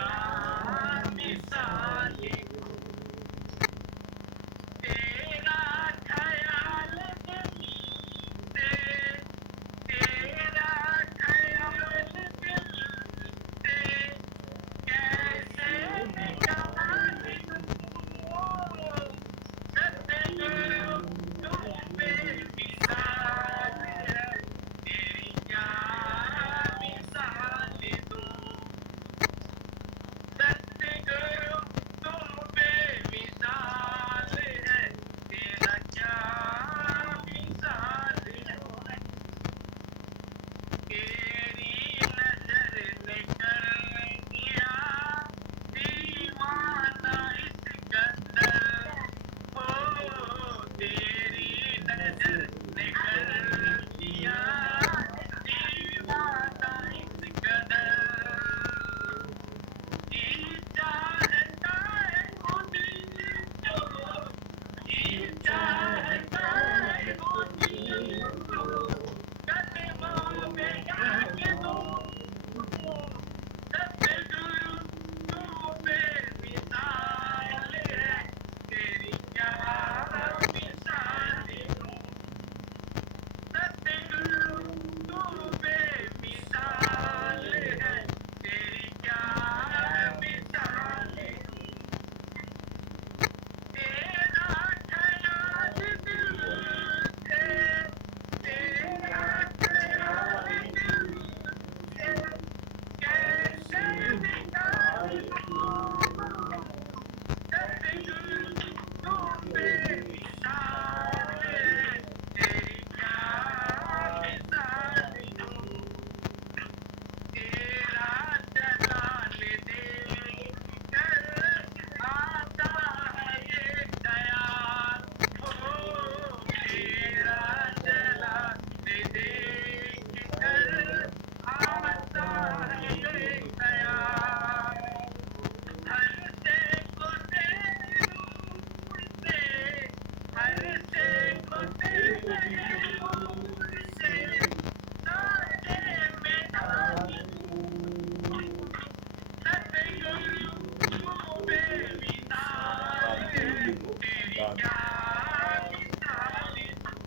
मिसाल दूं। तेरा ख्याल दिल से, तेरा ख्याल दिल से कैसे निकाल दूं। सतगुरु तू बेमिसाल है, तेरी क्या मिसाल दूं। सतगुरु तुम बेमिसाल है, तेरा क्या मिसाल दूं। तेरी नजर ने कर दिया दीवाना इस कदर, हो तेरी नजर ने कर दिया दीवाना इस कदर। जी चाहता है खुद को, जी चाहता है खुद को कदमों में डाल दूं। सतगुरु तू बेमिसाल है, तेरी क्या मिसाल दूं। सतगुरु तू बेमिसाल है, तेरी क्या मिसाल दूं। तेरा ख्याल दिल से, तेरा ख्याल दिल से कैसे निकाल दूं। सतगुरु तू बेमिसाल है, तेरी क्या मिसाल दूं। तेरा जलाल देख कर आता है ये ख्याल, हो तेरा जलाल देख कर आता है ये ख्याल। हर से को तेरे नूर से, हर से को तेरे नूर से साजे में ढाल दूं। सतगुरु तू बेमिसाल है, तेरी क्या मिसाल दूं।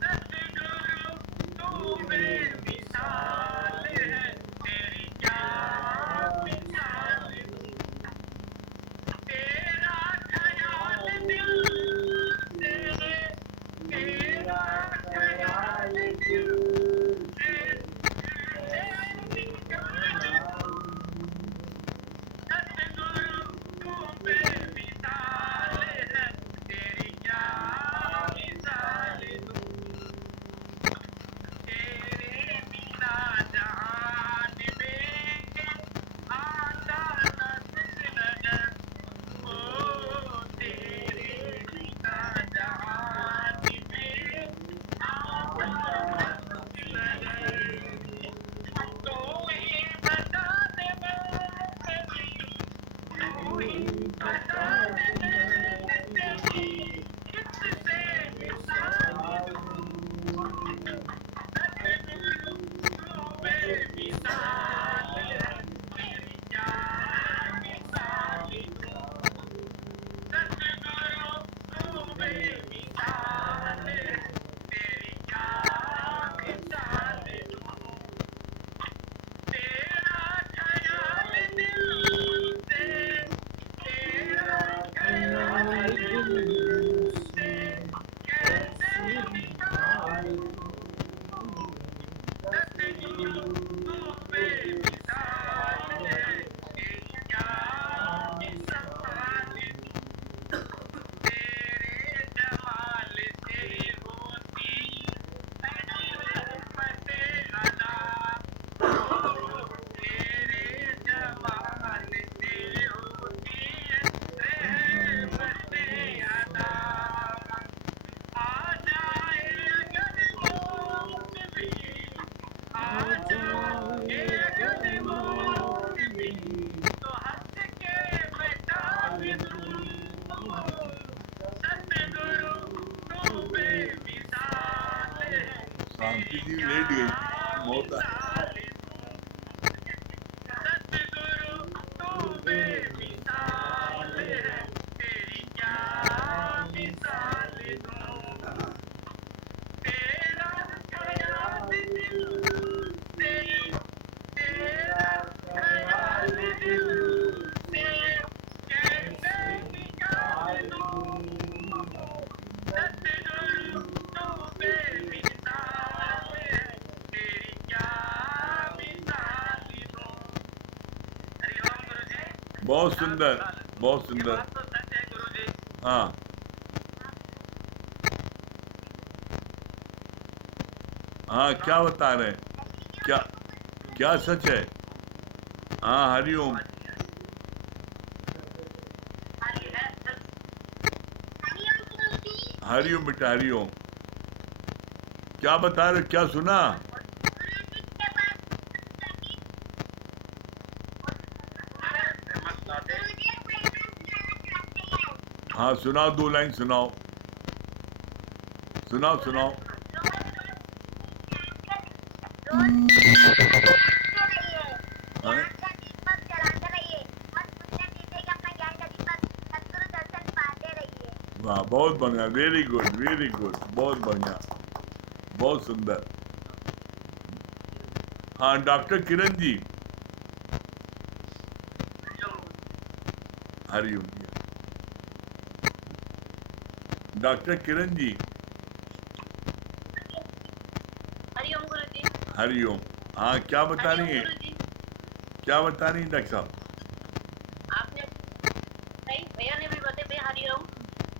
सतगुरु तू बेमिसाल है, तेरी क्या मिसाल दूं। तेरा ख्याल दिल से, तेरा ख्याल दिल से कैसे निकाल दूं। सतगुरु तू बेमिसाल है, तेरी क्या मिसाल दूं। तेरे बिना जहान में आता न दिल नजर, ओ तेरे बिना जहान में आता न दिल नजर। तू ही बता दे मेरी, तू ही बता दे मेरी, किससे मिसाल दूं। सतगुरु तू बेमिसाल है, तेरी क्या मिसाल दूं। सतगुरु तू बेमिसाल है, तेरी क्या मिसाल दूं। तेरा ख्याल दिल से, तेरा शांति जी लेट गई मोता सतगुरु तू बेमिसाल है, तेरी क्या मिसाल दूं। तेरा ख्याल दिल से, तेरा ख्याल दिल से कैसे निकालूं। सतगुरु तू बेमिसाल है, तेरी क्या मिसाल दूं। हरिओम गुरुजी। बहुत सुंदर बहुत ये सुंदर बात तो सच है गुरुजी। हाँ हाँ क्या बता रहे हैं क्या क्या सच है हाँ हरिओम हरि है सच। हरिओम गुरुजी। हरिओम बेटा हरिओम क्या बता रहे हो? क्या सुना गुरुजी के पास गुरुजी एक प्रश्न सुनाना चाहते हैं। हाँ सुनाओ 2 लाइन सुनाओ सुनाओ सुनाओ रोज हाँ? ज्ञान का दीपक जलाते रहिए। मन पुण्य दीपक अपना ज्ञान का दीपक सतगुरु दर्शन पाते रहिए। वाह बहुत बढ़िया वेरी गुड बहुत बढ़िया बहुत सुंदर हाँ डॉक्टर किरण जी हरिओम जी डॉक्टर किरण जी हरिओम गुरुजी। हरिओम हाँ क्या बता हरिओम रही हैं गुरुजी। क्या बता रही हैं डॉक्टर साहब आपने सही भैया ने भी बताया भैया हरिओम।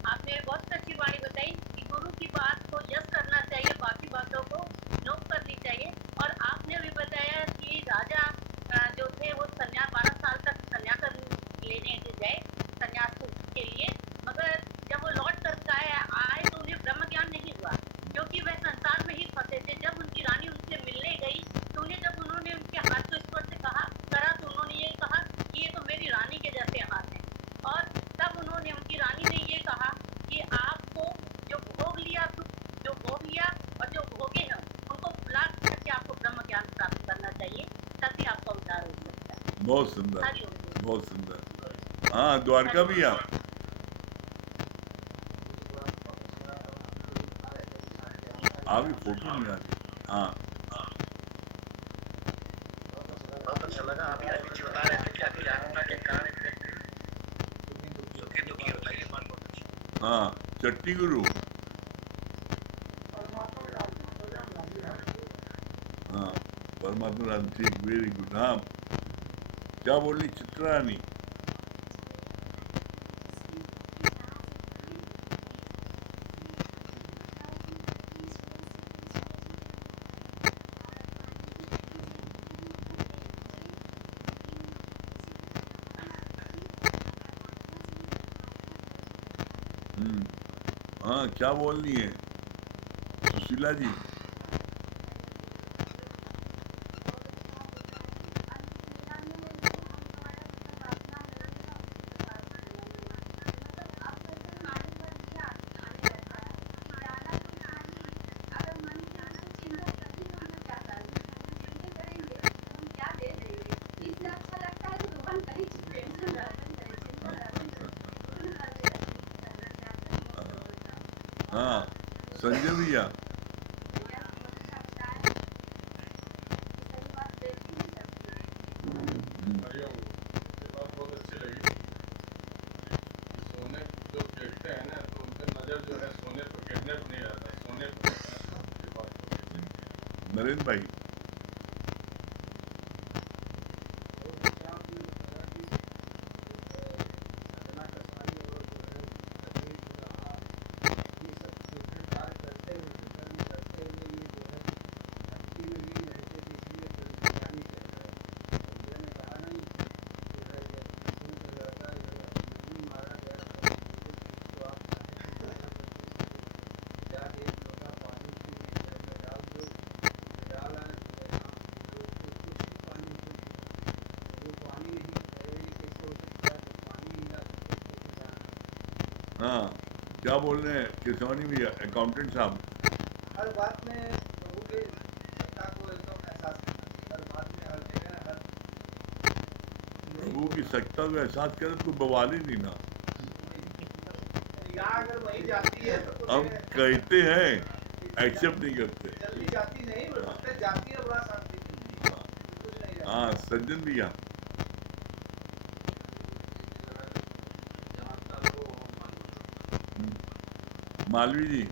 आपने बहुत अच्छी बात बताई कि गुरु की बात को यस करना चाहिए, बाकी बातों को नो करनी चाहिए। और आपने भी बताया कि राजा जो थे वो संन्यास 12 साल तक संन्यास लेने गए संन्यास के लिए, मगर जब वो लौट कर आए तो उन्हें ब्रह्म ज्ञान नहीं हुआ, क्योंकि वह संसार में ही फंसे थे। जब उनकी रानी उनसे मिलने गई तो उन्हें जब उन्होंने उनके हाथ को स्पर्श करा तो उन्होंने ये कहा कि ये तो मेरी रानी के जैसे हाथ हैं। और तब उन्होंने उनकी रानी ने ये कहा कि आपको जो भोग लिया और जो भोगे हैं उनको भुला करके आपको ब्रह्म ज्ञान प्राप्त करना चाहिए, तभी आपका उद्धार हो सकता है। बहुत सुंदर हरिओम। बहुत सुंदर हाँ द्वारका भैया आपकी फोटो नहीं आ रही हाँ बहुत अच्छा लगा। अभी अभी जी बता रहे थे कि आपकी आत्मा के कार्य से सुखी दुखी होता है, ये बात बहुत अच्छी। हाँ चट्टी गुरु हाँ परमात्मा राम ठीक वेरी गुड हाँ क्या बोल रही चित्रा रानी हाँ क्या बोलनी है सुशीला जी हाँ संजय भैया हरिओम ये बात बहुत अच्छी लगी। सोने जो फेंकते हैं ना तो उनका नजर जो है सोने पर गिरने पर नहीं रहता, सोने पर रहता है। ये बात बहुत अच्छी लगी। नरेंद्र भाई हाँ क्या बोल रहे हैं केशवानी भैया अकाउंटेंट साहब हर बात में प्रभु के की सच्चा को एहसास करे तो कोई बवाल ही नहीं ना। यहाँ अगर वही जाती है तो हम कहते हैं, एक्सेप्ट नहीं करते। जल्दी जाती नहीं, बस जाती है बड़ा शांति मिलती है। कुछ नहीं रहता। हाँ सज्जन भैया। मालवी जी।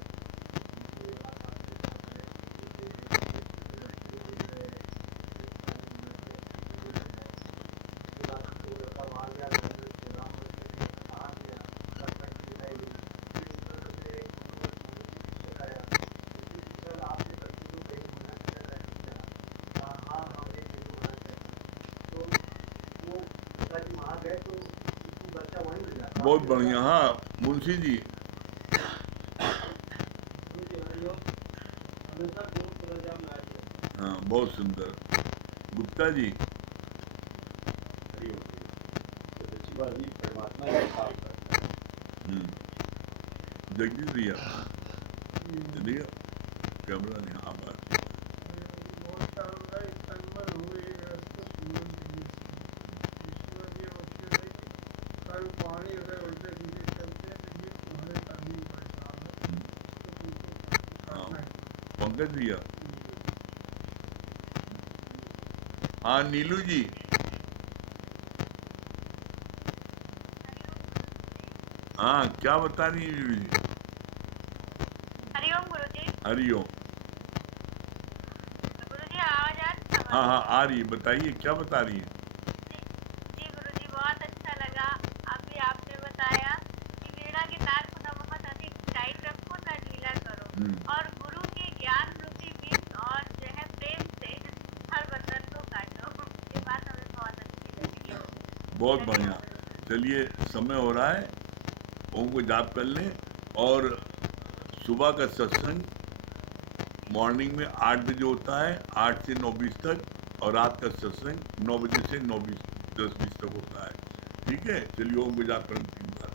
बहुत बढ़िया। हाँ मुंशी जी। हाँ बहुत सुंदर। गुप्ता जी। जगदीश भैया। चलिए कैमरा नहीं। हाँ बात पंकज भैया। हाँ नीलू जी। हाँ क्या बता रही है नीलू जी? हरिओम गुरुजी। हरिओम। गुरुजी आवाज आ रही है? हाँ हाँ आ रही है, बताइए क्या बता रही है? जी गुरुजी बहुत अच्छा लगा। अभी आपने बताया कि वीणा के तार को न बहुत अधिक टाइट रखो न ढीला करो, और गुरु के ज्ञान रूपी बीज और जो है प्रेम से हर बंधन को काटो। ये बात हमें बहुत अच्छी लगी। बहुत बढ़िया। चलिए समय हो रहा है, ओम को जाप कर लें। और सुबह का सत्संग मॉर्निंग में 8 बजे होता है, 8 से 9:20 तक, और रात का सत्संग 9 बजे से 10:20 तक होता है। ठीक है, चलिए ओम को जाप करें 3 बार।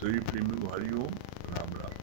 सभी प्रेमी को हरि ओम, राम राम।